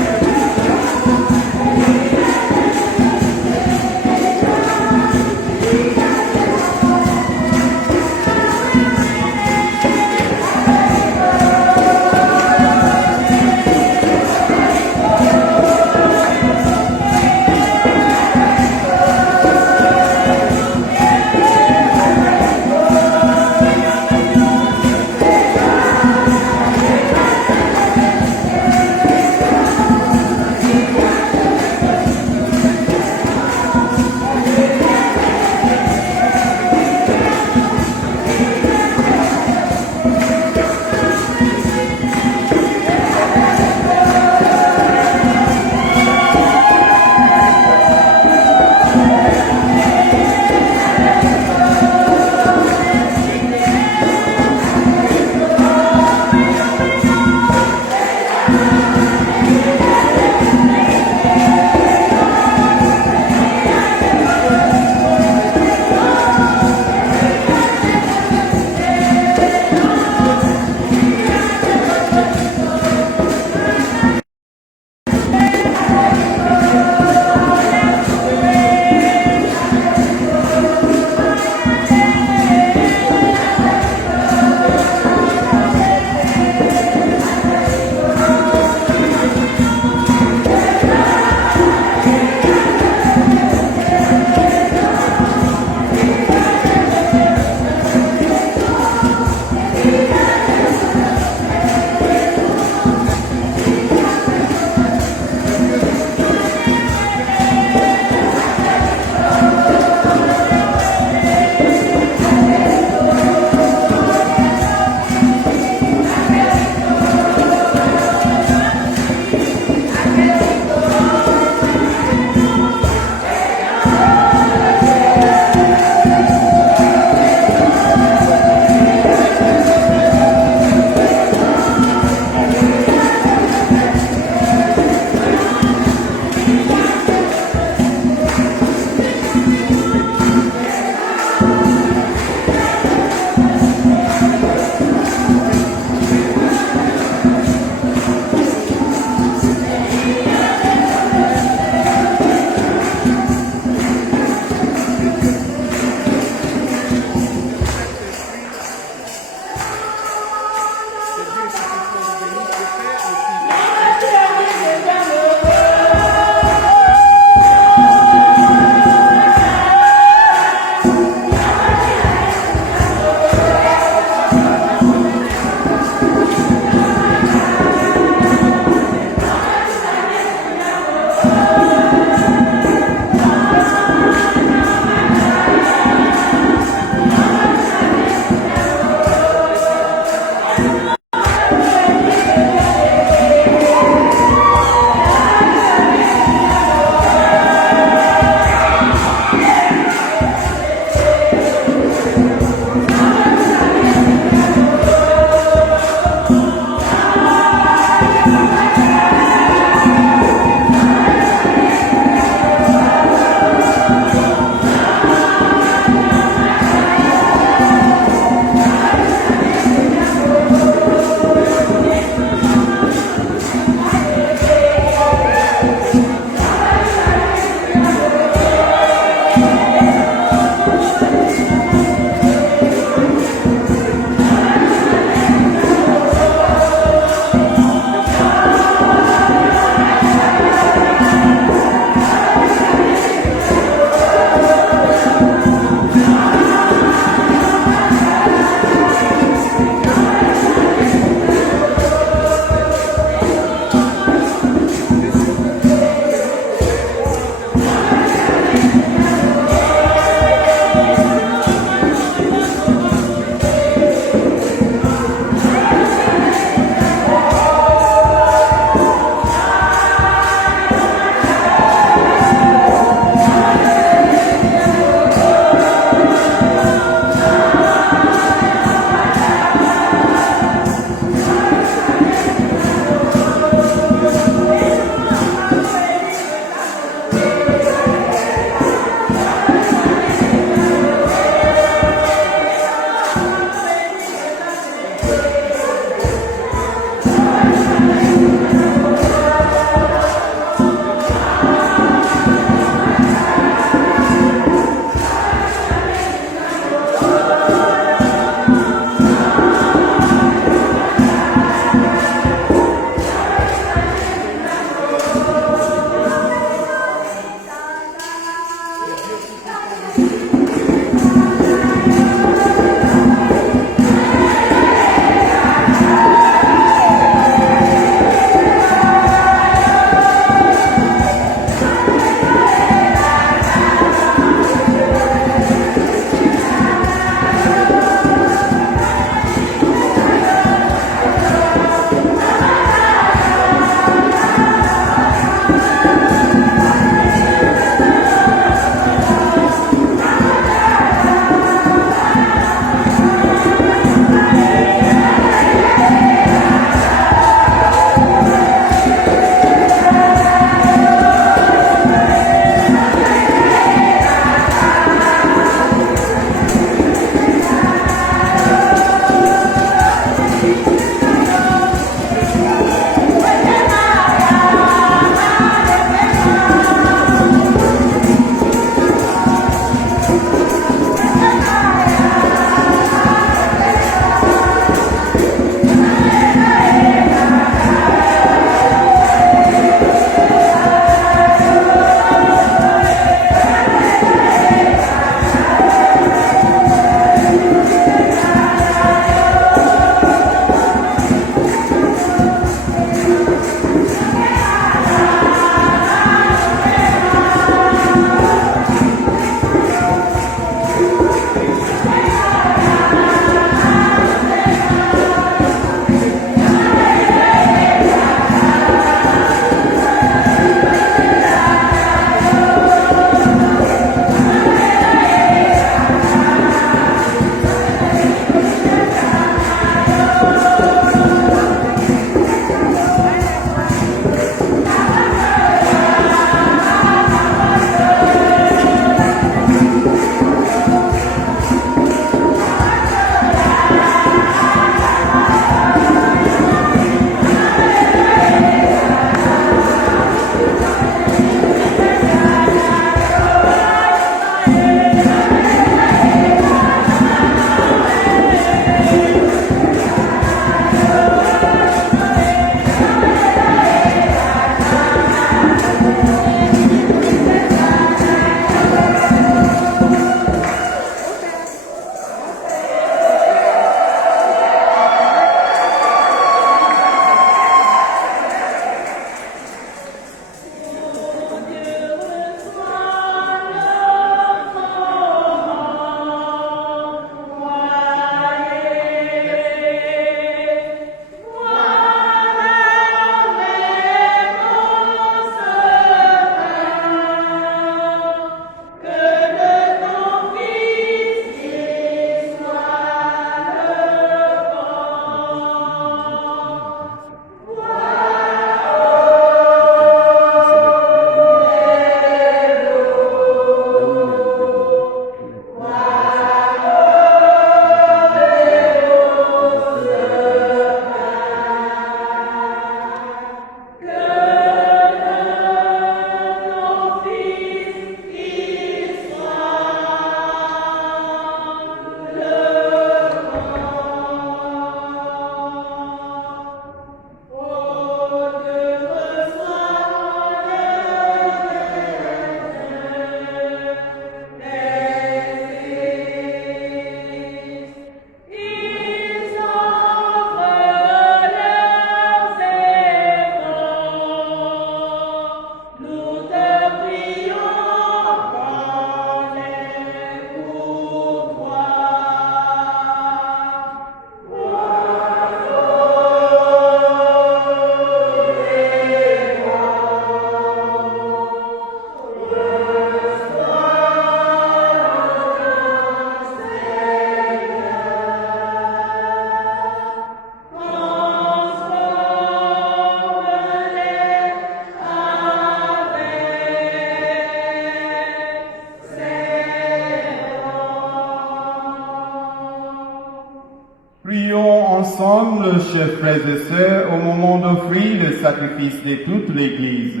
ensemble, chers frères et sœurs, au moment d'offrir le sacrifice de toute l'Église.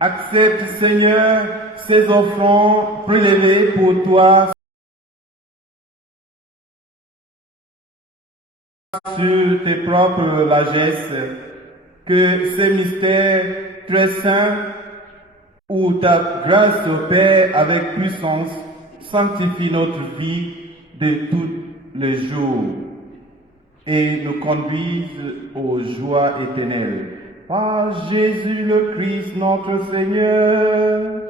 Accepte, Seigneur, ces offrandes prélevées pour toi sur tes propres largesses, que ces mystères très saints où ta grâce opère avec puissance sanctifie notre vie de tous les jours et nous conduise aux joies éternelles. Par Jésus le Christ, notre Seigneur.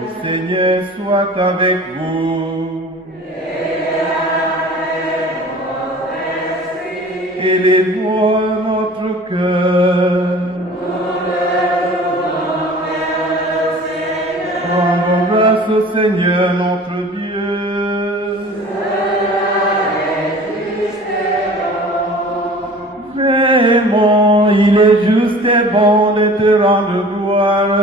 Le Seigneur soit avec vous. Qu'il évoque notre cœur. Rendons grâce au Seigneur notre Dieu. Vraiment, il est juste et bon de te rendre gloire,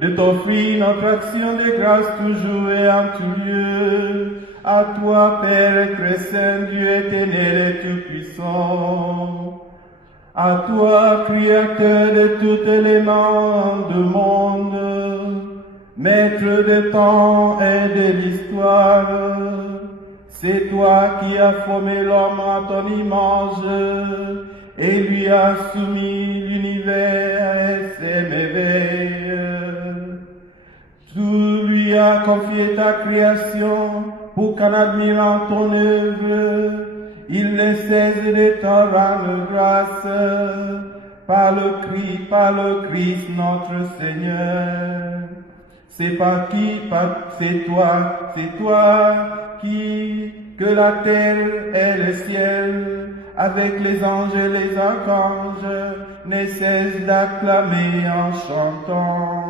de t'offrir notre action de grâce toujours et en tout lieu. À toi, Père très saint, Dieu éternel et tout-puissant. À toi, Créateur de toutes les langues du monde, Maître des temps et de l'histoire. C'est toi qui as formé l'homme à ton image et lui as soumis l'univers et ses merveilles. Tu lui as confié ta création pour qu'en admirant ton œuvre, il ne cesse de te rendre grâce par le Christ notre Seigneur. C'est toi qui, que la terre et le ciel, avec les anges et les archanges, ne cessent d'acclamer en chantant.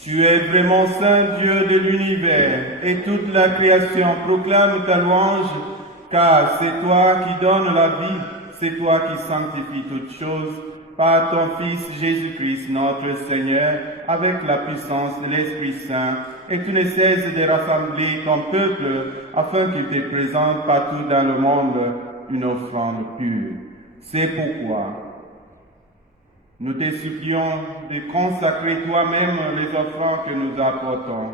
Tu es vraiment saint Dieu de l'univers, et toute la création proclame ta louange, car c'est toi qui donnes la vie, c'est toi qui sanctifies toutes choses, par ton Fils Jésus-Christ, notre Seigneur, avec la puissance de l'Esprit Saint, et tu ne cesses de rassembler ton peuple afin qu'il te présente partout dans le monde une offrande pure. C'est pourquoi nous te supplions de consacrer toi-même les offrandes que nous apportons.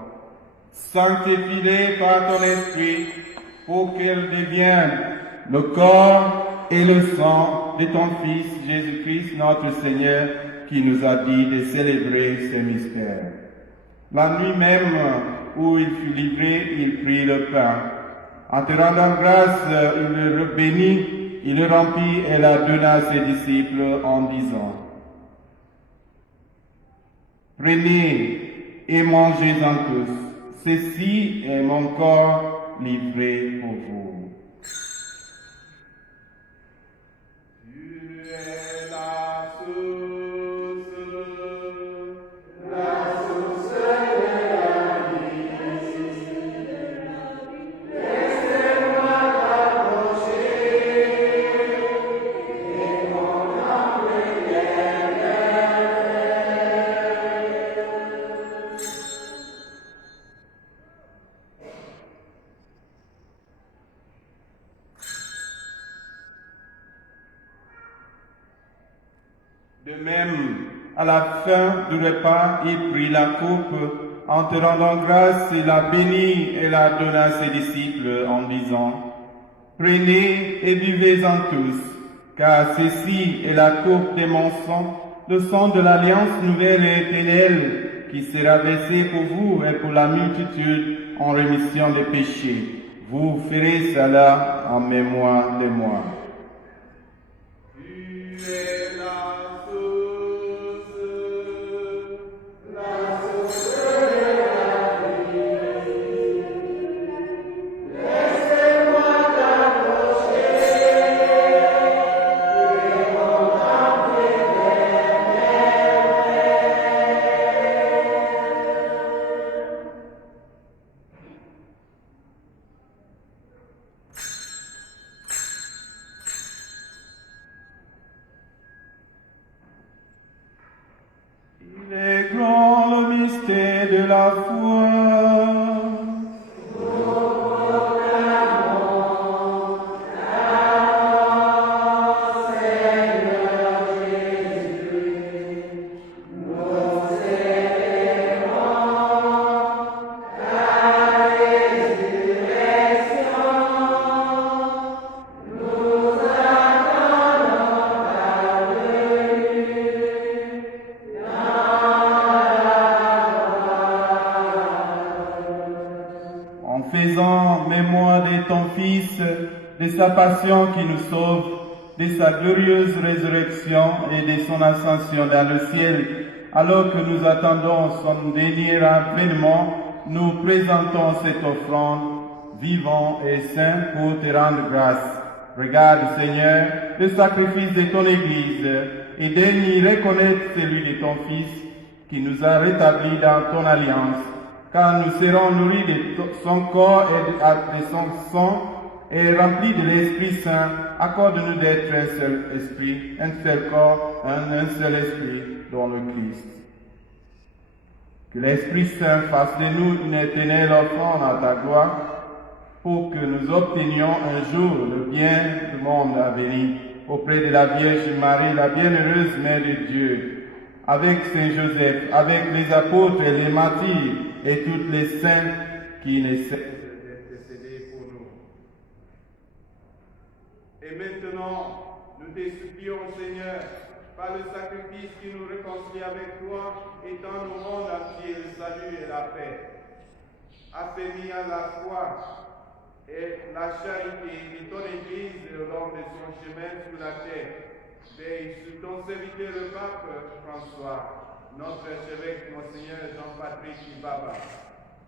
Sanctifie-les par ton esprit pour qu'elles deviennent le corps et le sang de ton Fils Jésus-Christ, notre Seigneur, qui nous a dit de célébrer ce mystère. La nuit même où il fut livré, il prit le pain. En te rendant grâce, il le bénit, il le remplit et la donna à ses disciples en disant: Prenez et mangez-en tous. Ceci est mon corps livré pour vous. Tu es la source de la vie. Laissez-moi t'approcher et contempler l'éternel. De même, à la fin du repas, il prit la coupe, en te rendant grâce, il la bénit et la donna à ses disciples en disant: Prenez et buvez-en tous, car ceci est la coupe de mon sang, le sang de l'alliance nouvelle et éternelle, qui sera versé pour vous et pour la multitude en rémission des péchés. Vous ferez cela en mémoire de moi. Tu es la source de la vie. Laissez-moi t'approcher et contempler l'éternel. Il est grand le mystère de la foi. En faisant mémoire de ton Fils, de sa passion qui nous sauve, de sa glorieuse résurrection et de son ascension dans le ciel, alors que nous attendons son dernier avènement, nous présentons cette offrande vivant et saint pour te rendre grâce. Regarde, Seigneur, le sacrifice de ton Église et daigne y reconnaître celui de ton Fils qui nous a rétablis dans ton alliance, car nous serons nourris de son corps et de son sang et remplis de l'Esprit Saint. Accorde-nous d'être un seul esprit, un seul corps, un seul esprit dans le Christ. Que l'Esprit Saint fasse de nous une éternelle offrande à ta gloire, pour que nous obtenions un jour le bien du monde à venir auprès de la Vierge Marie, la bienheureuse Mère de Dieu, avec Saint Joseph, avec les apôtres et les martyrs et toutes les saints qui ne cessent d'intercéder pour nous. Et maintenant, nous te supplions, Seigneur, par le sacrifice qui nous réconcilie avec toi, étends au monde entier le salut et la paix. Affermis à la foi et la charité de ton Église au long de son chemin sur la terre. Veille sur ton serviteur le pape François, notre archevêque Monseigneur Jean-Patrick Ibaba,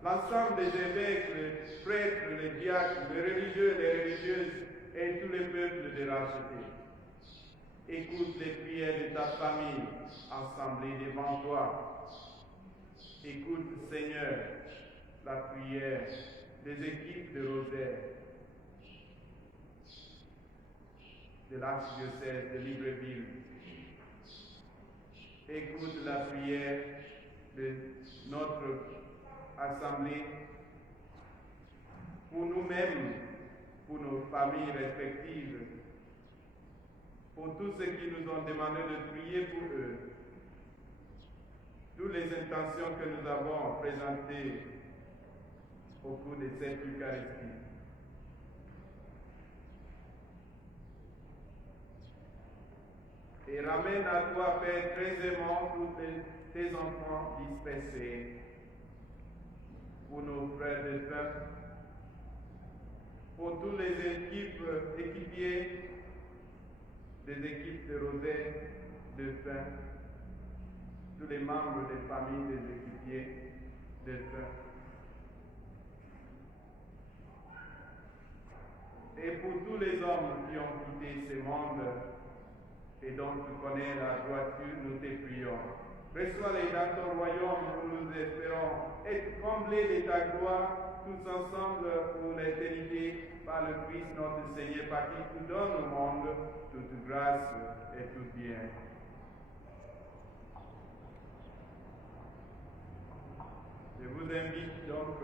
l'ensemble des évêques, les prêtres, les diacres, les religieux, les religieuses et tous les peuples de l'archevêque. Écoute les prières de ta famille assemblée devant toi. Écoute, Seigneur, la prière des équipes de Rosaire, de l'archidiocèse de Libreville, écoute la prière de notre assemblée pour nous-mêmes, pour nos familles respectives, pour tous ceux qui nous ont demandé de prier pour eux, toutes les intentions que nous avons présentées au cours de cette Eucharistie. Et ramène à toi, Père, très aimant tous tes enfants dispersés, pour nos frères et sœurs, pour tous les équipiers des équipes de Rosaire, de Saint, tous les membres des familles des équipiers de Saint. Et pour tous les hommes qui ont quitté ce monde et dont tu connais la droiture, nous te prions. Reçois-les dans ton royaume où nous espérons être comblés de ta gloire, tous ensemble pour l'éternité, par le Christ notre Seigneur, par qui tu donnes au monde toute grâce et tout bien. Je vous invite donc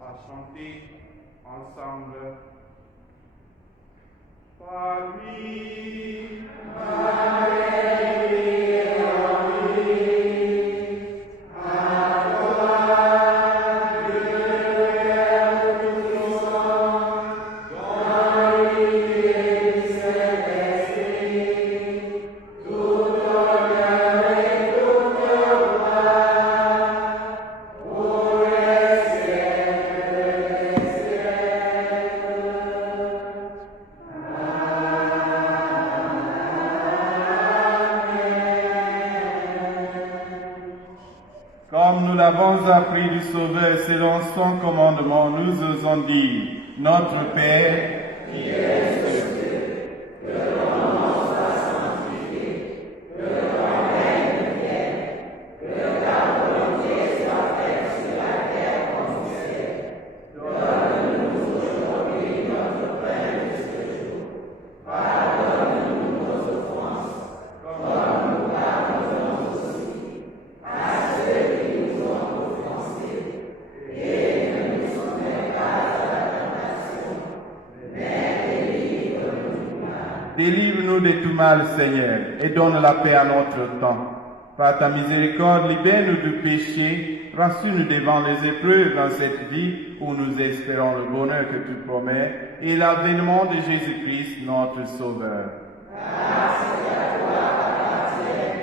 à chanter ensemble. Par lui, comme nous l'avons appris du Sauveur selon son commandement, nous osons dire, notre Père, qui es aux cieux, que ton nom soit sanctifié, que ton règne vienne, que ta volonté soit faite sur la terre comme au ciel. Donne-nous aujourd'hui notre pain de ce jour. Pardonne-nous nos offenses, comme nous pardonnons aussi à ceux qui nous ont offensés, et ne nous soumets pas à la tentation, mais délivre-nous du mal. Délivre-nous de tout mal, Seigneur, et donne la paix à notre temps. Par ta miséricorde, libère-nous du péché, rassure-nous devant les épreuves dans cette vie où nous espérons le bonheur que tu promets et l'avènement de Jésus-Christ, notre Sauveur. Grâce à toi appartient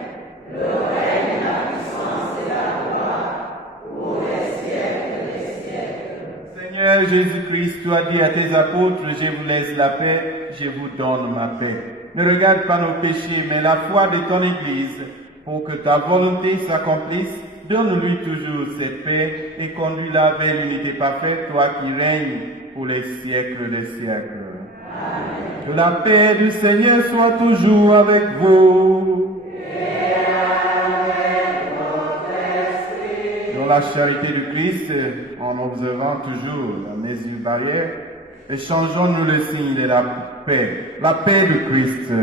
le règne, la puissance et la gloire pour les siècles des siècles. Seigneur Jésus-Christ, tu as dit à tes apôtres, je vous laisse la paix, je vous donne ma paix. Ne regarde pas nos péchés, mais la foi de ton Église, pour que ta volonté s'accomplisse. Donne-lui toujours cette paix et conduis-la vers l'unité parfaite, toi qui règnes pour les siècles des siècles. Amen. Que la paix du Seigneur soit toujours avec vous. Et avec votre esprit. Dans la charité du Christ, en observant toujours la mesure barrière, échangeons-nous le signe de la paix du Christ. Yeah.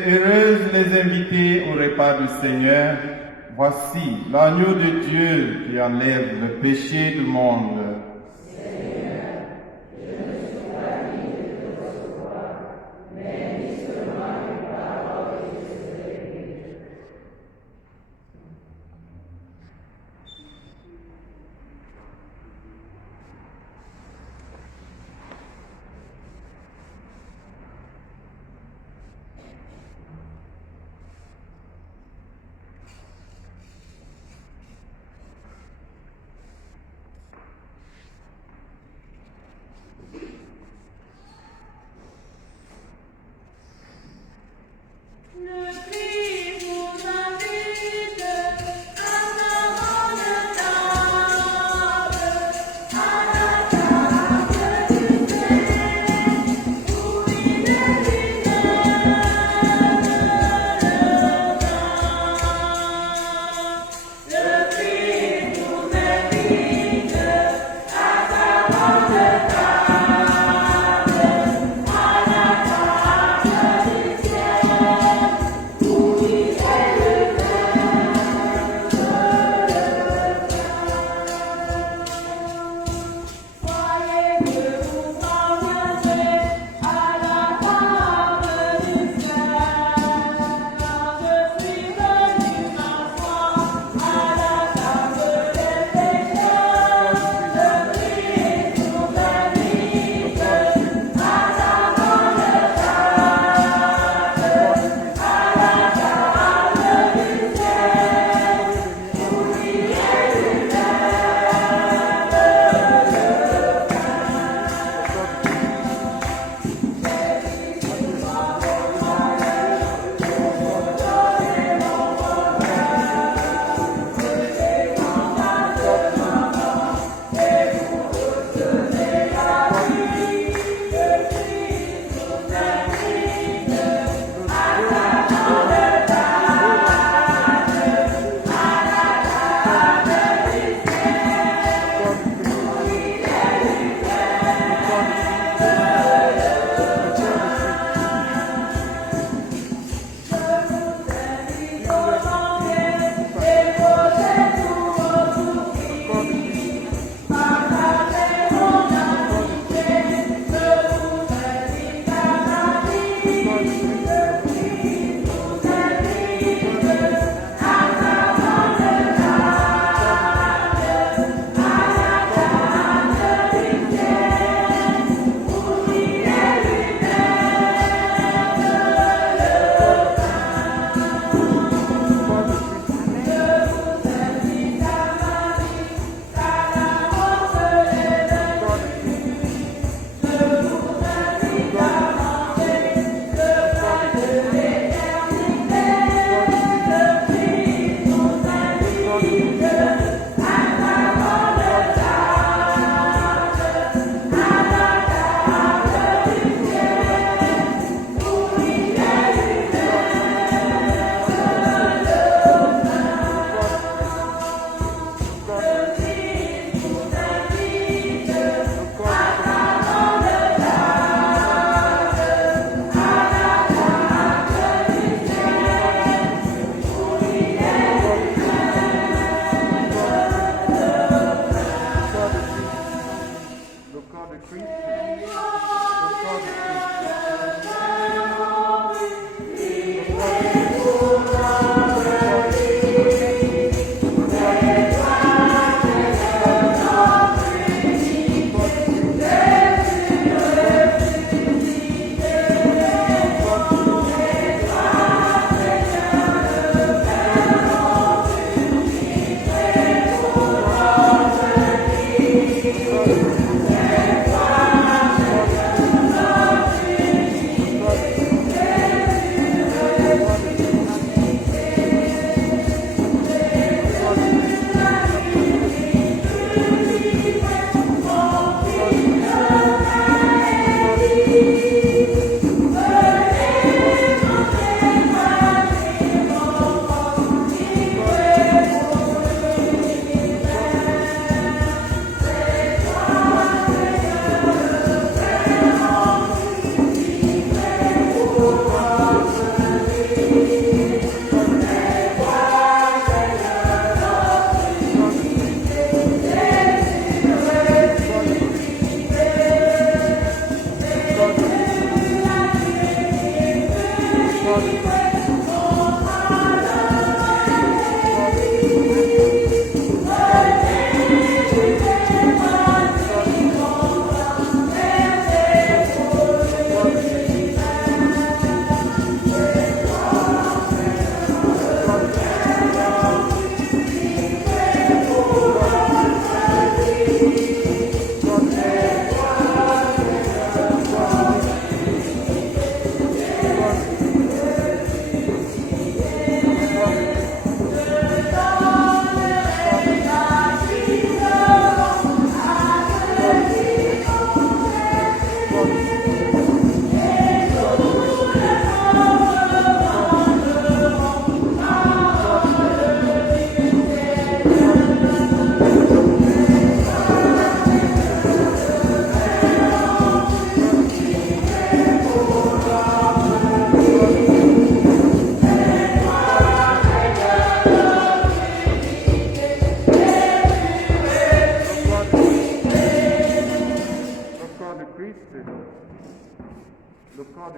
heureuses les invités au repas du Seigneur. Voici l'agneau de Dieu qui enlève le péché du monde.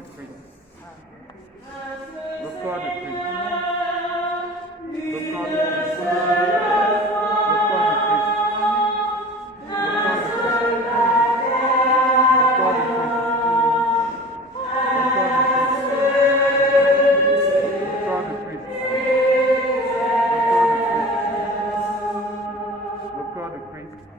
de Christ. Le corps de Christ. Le corps de Christ. Le corps de Christ.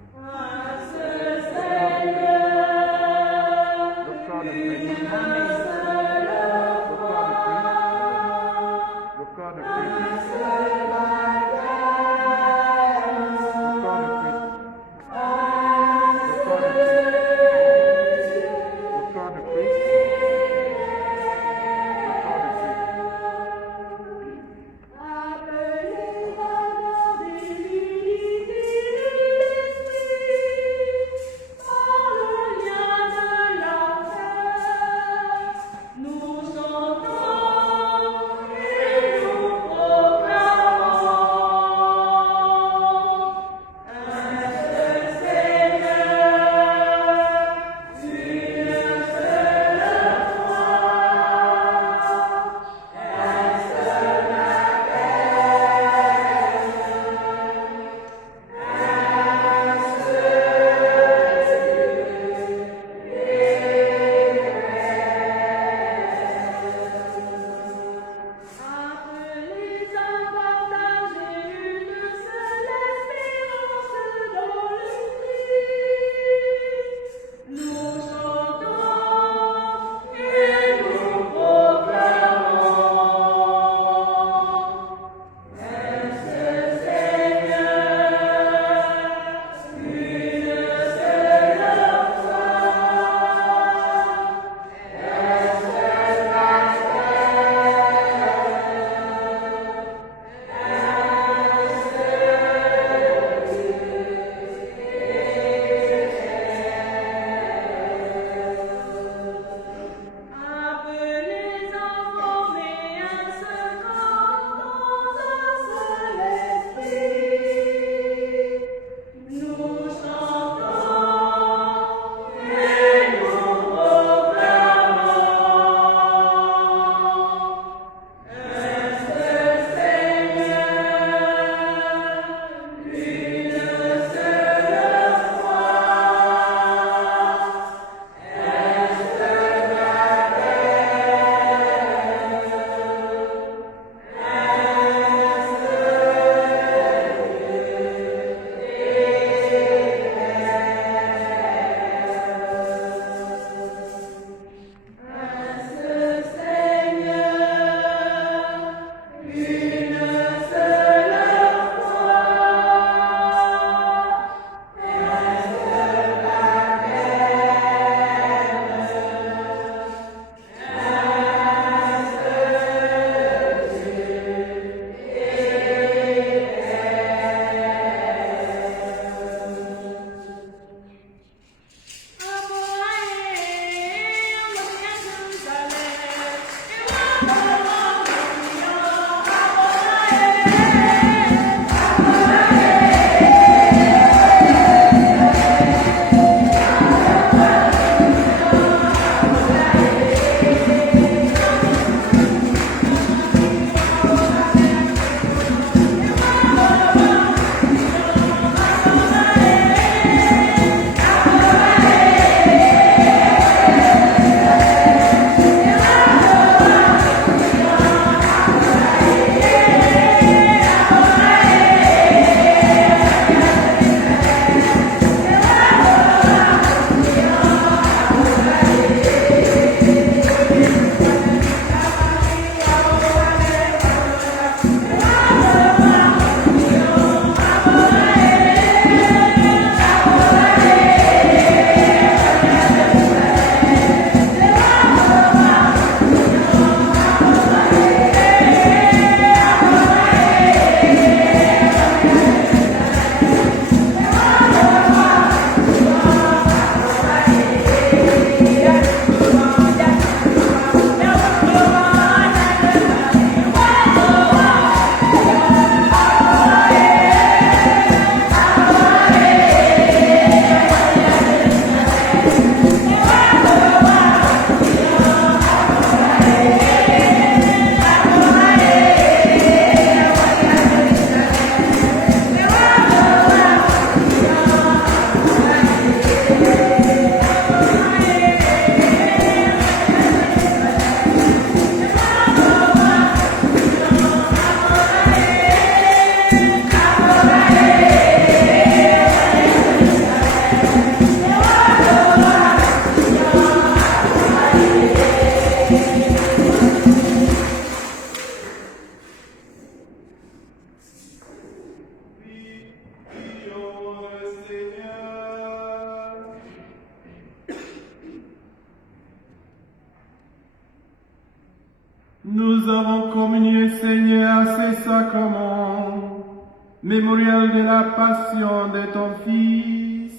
sacrements, mémorial de la passion de ton Fils,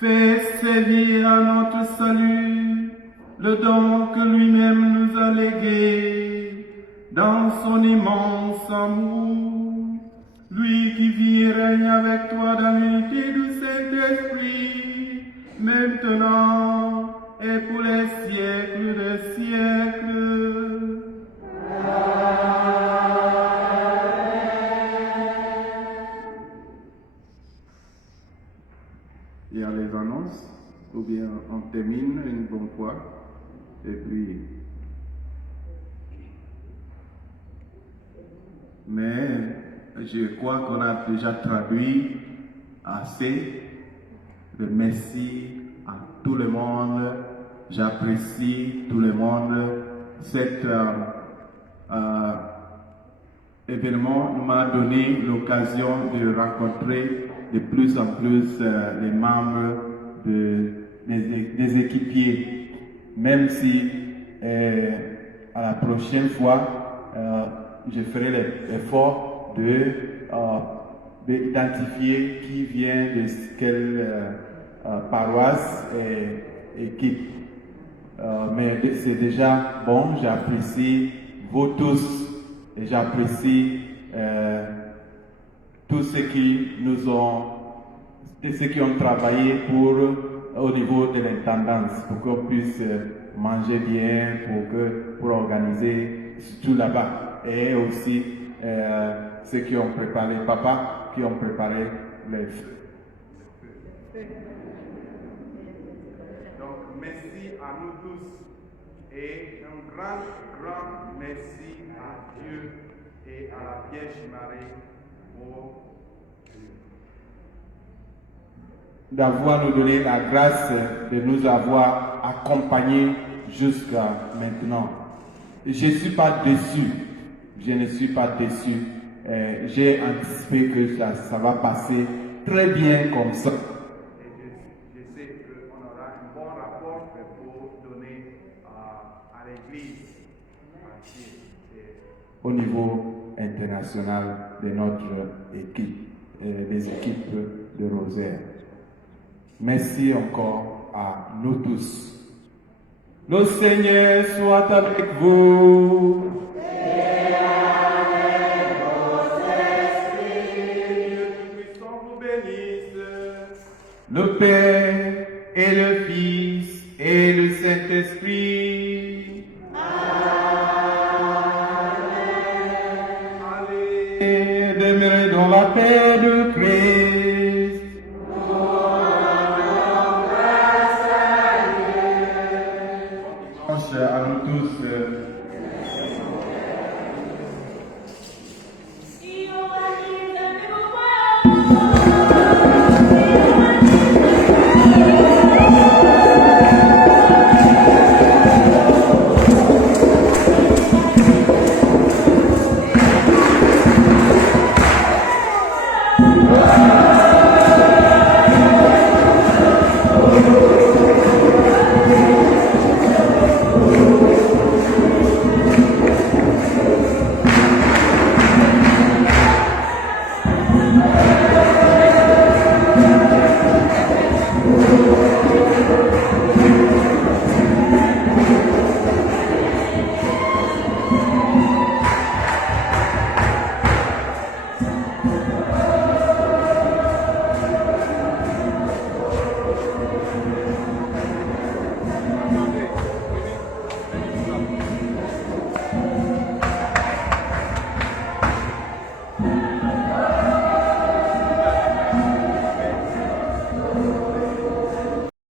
fais servir à notre salut le don que lui-même nous a légué dans son immense amour. Lui qui vit et règne avec toi dans l'unité du Saint-Esprit, maintenant et pour les siècles des siècles. Il y a les annonces, ou bien on termine une bonne fois, et puis... Mais je crois qu'on a déjà traduit assez de merci à tout le monde. J'apprécie tout le monde. Cet événement m'a donné l'occasion de rencontrer de plus en plus les membres des équipiers. Même si à la prochaine fois, je ferai l'effort d'identifier qui vient de quelle paroisse et équipe. Mais c'est déjà bon, j'apprécie vous tous et j'apprécie tous ceux qui ont travaillé au niveau de l'intendance pour qu'on puisse manger bien, pour organiser tout là-bas. Et aussi ceux qui ont préparé, papa, qui ont préparé les feux. Donc, merci à nous tous et un grand merci à Dieu et à la Vierge Marie pour d'avoir nous donné la grâce de nous avoir accompagnés jusqu'à maintenant. Je ne suis pas déçu. Je ne suis pas déçu. J'ai anticipé que ça va passer très bien comme ça. Et je sais qu'on aura un bon rapport pour donner à l'Église au niveau international de notre équipe, des équipes de Rosaire. Merci encore à nous tous. Le Seigneur soit avec vous. Et avec votre esprit. Dieu Tout-Puissant vous bénisse. Le Père et le Fils et le Saint-Esprit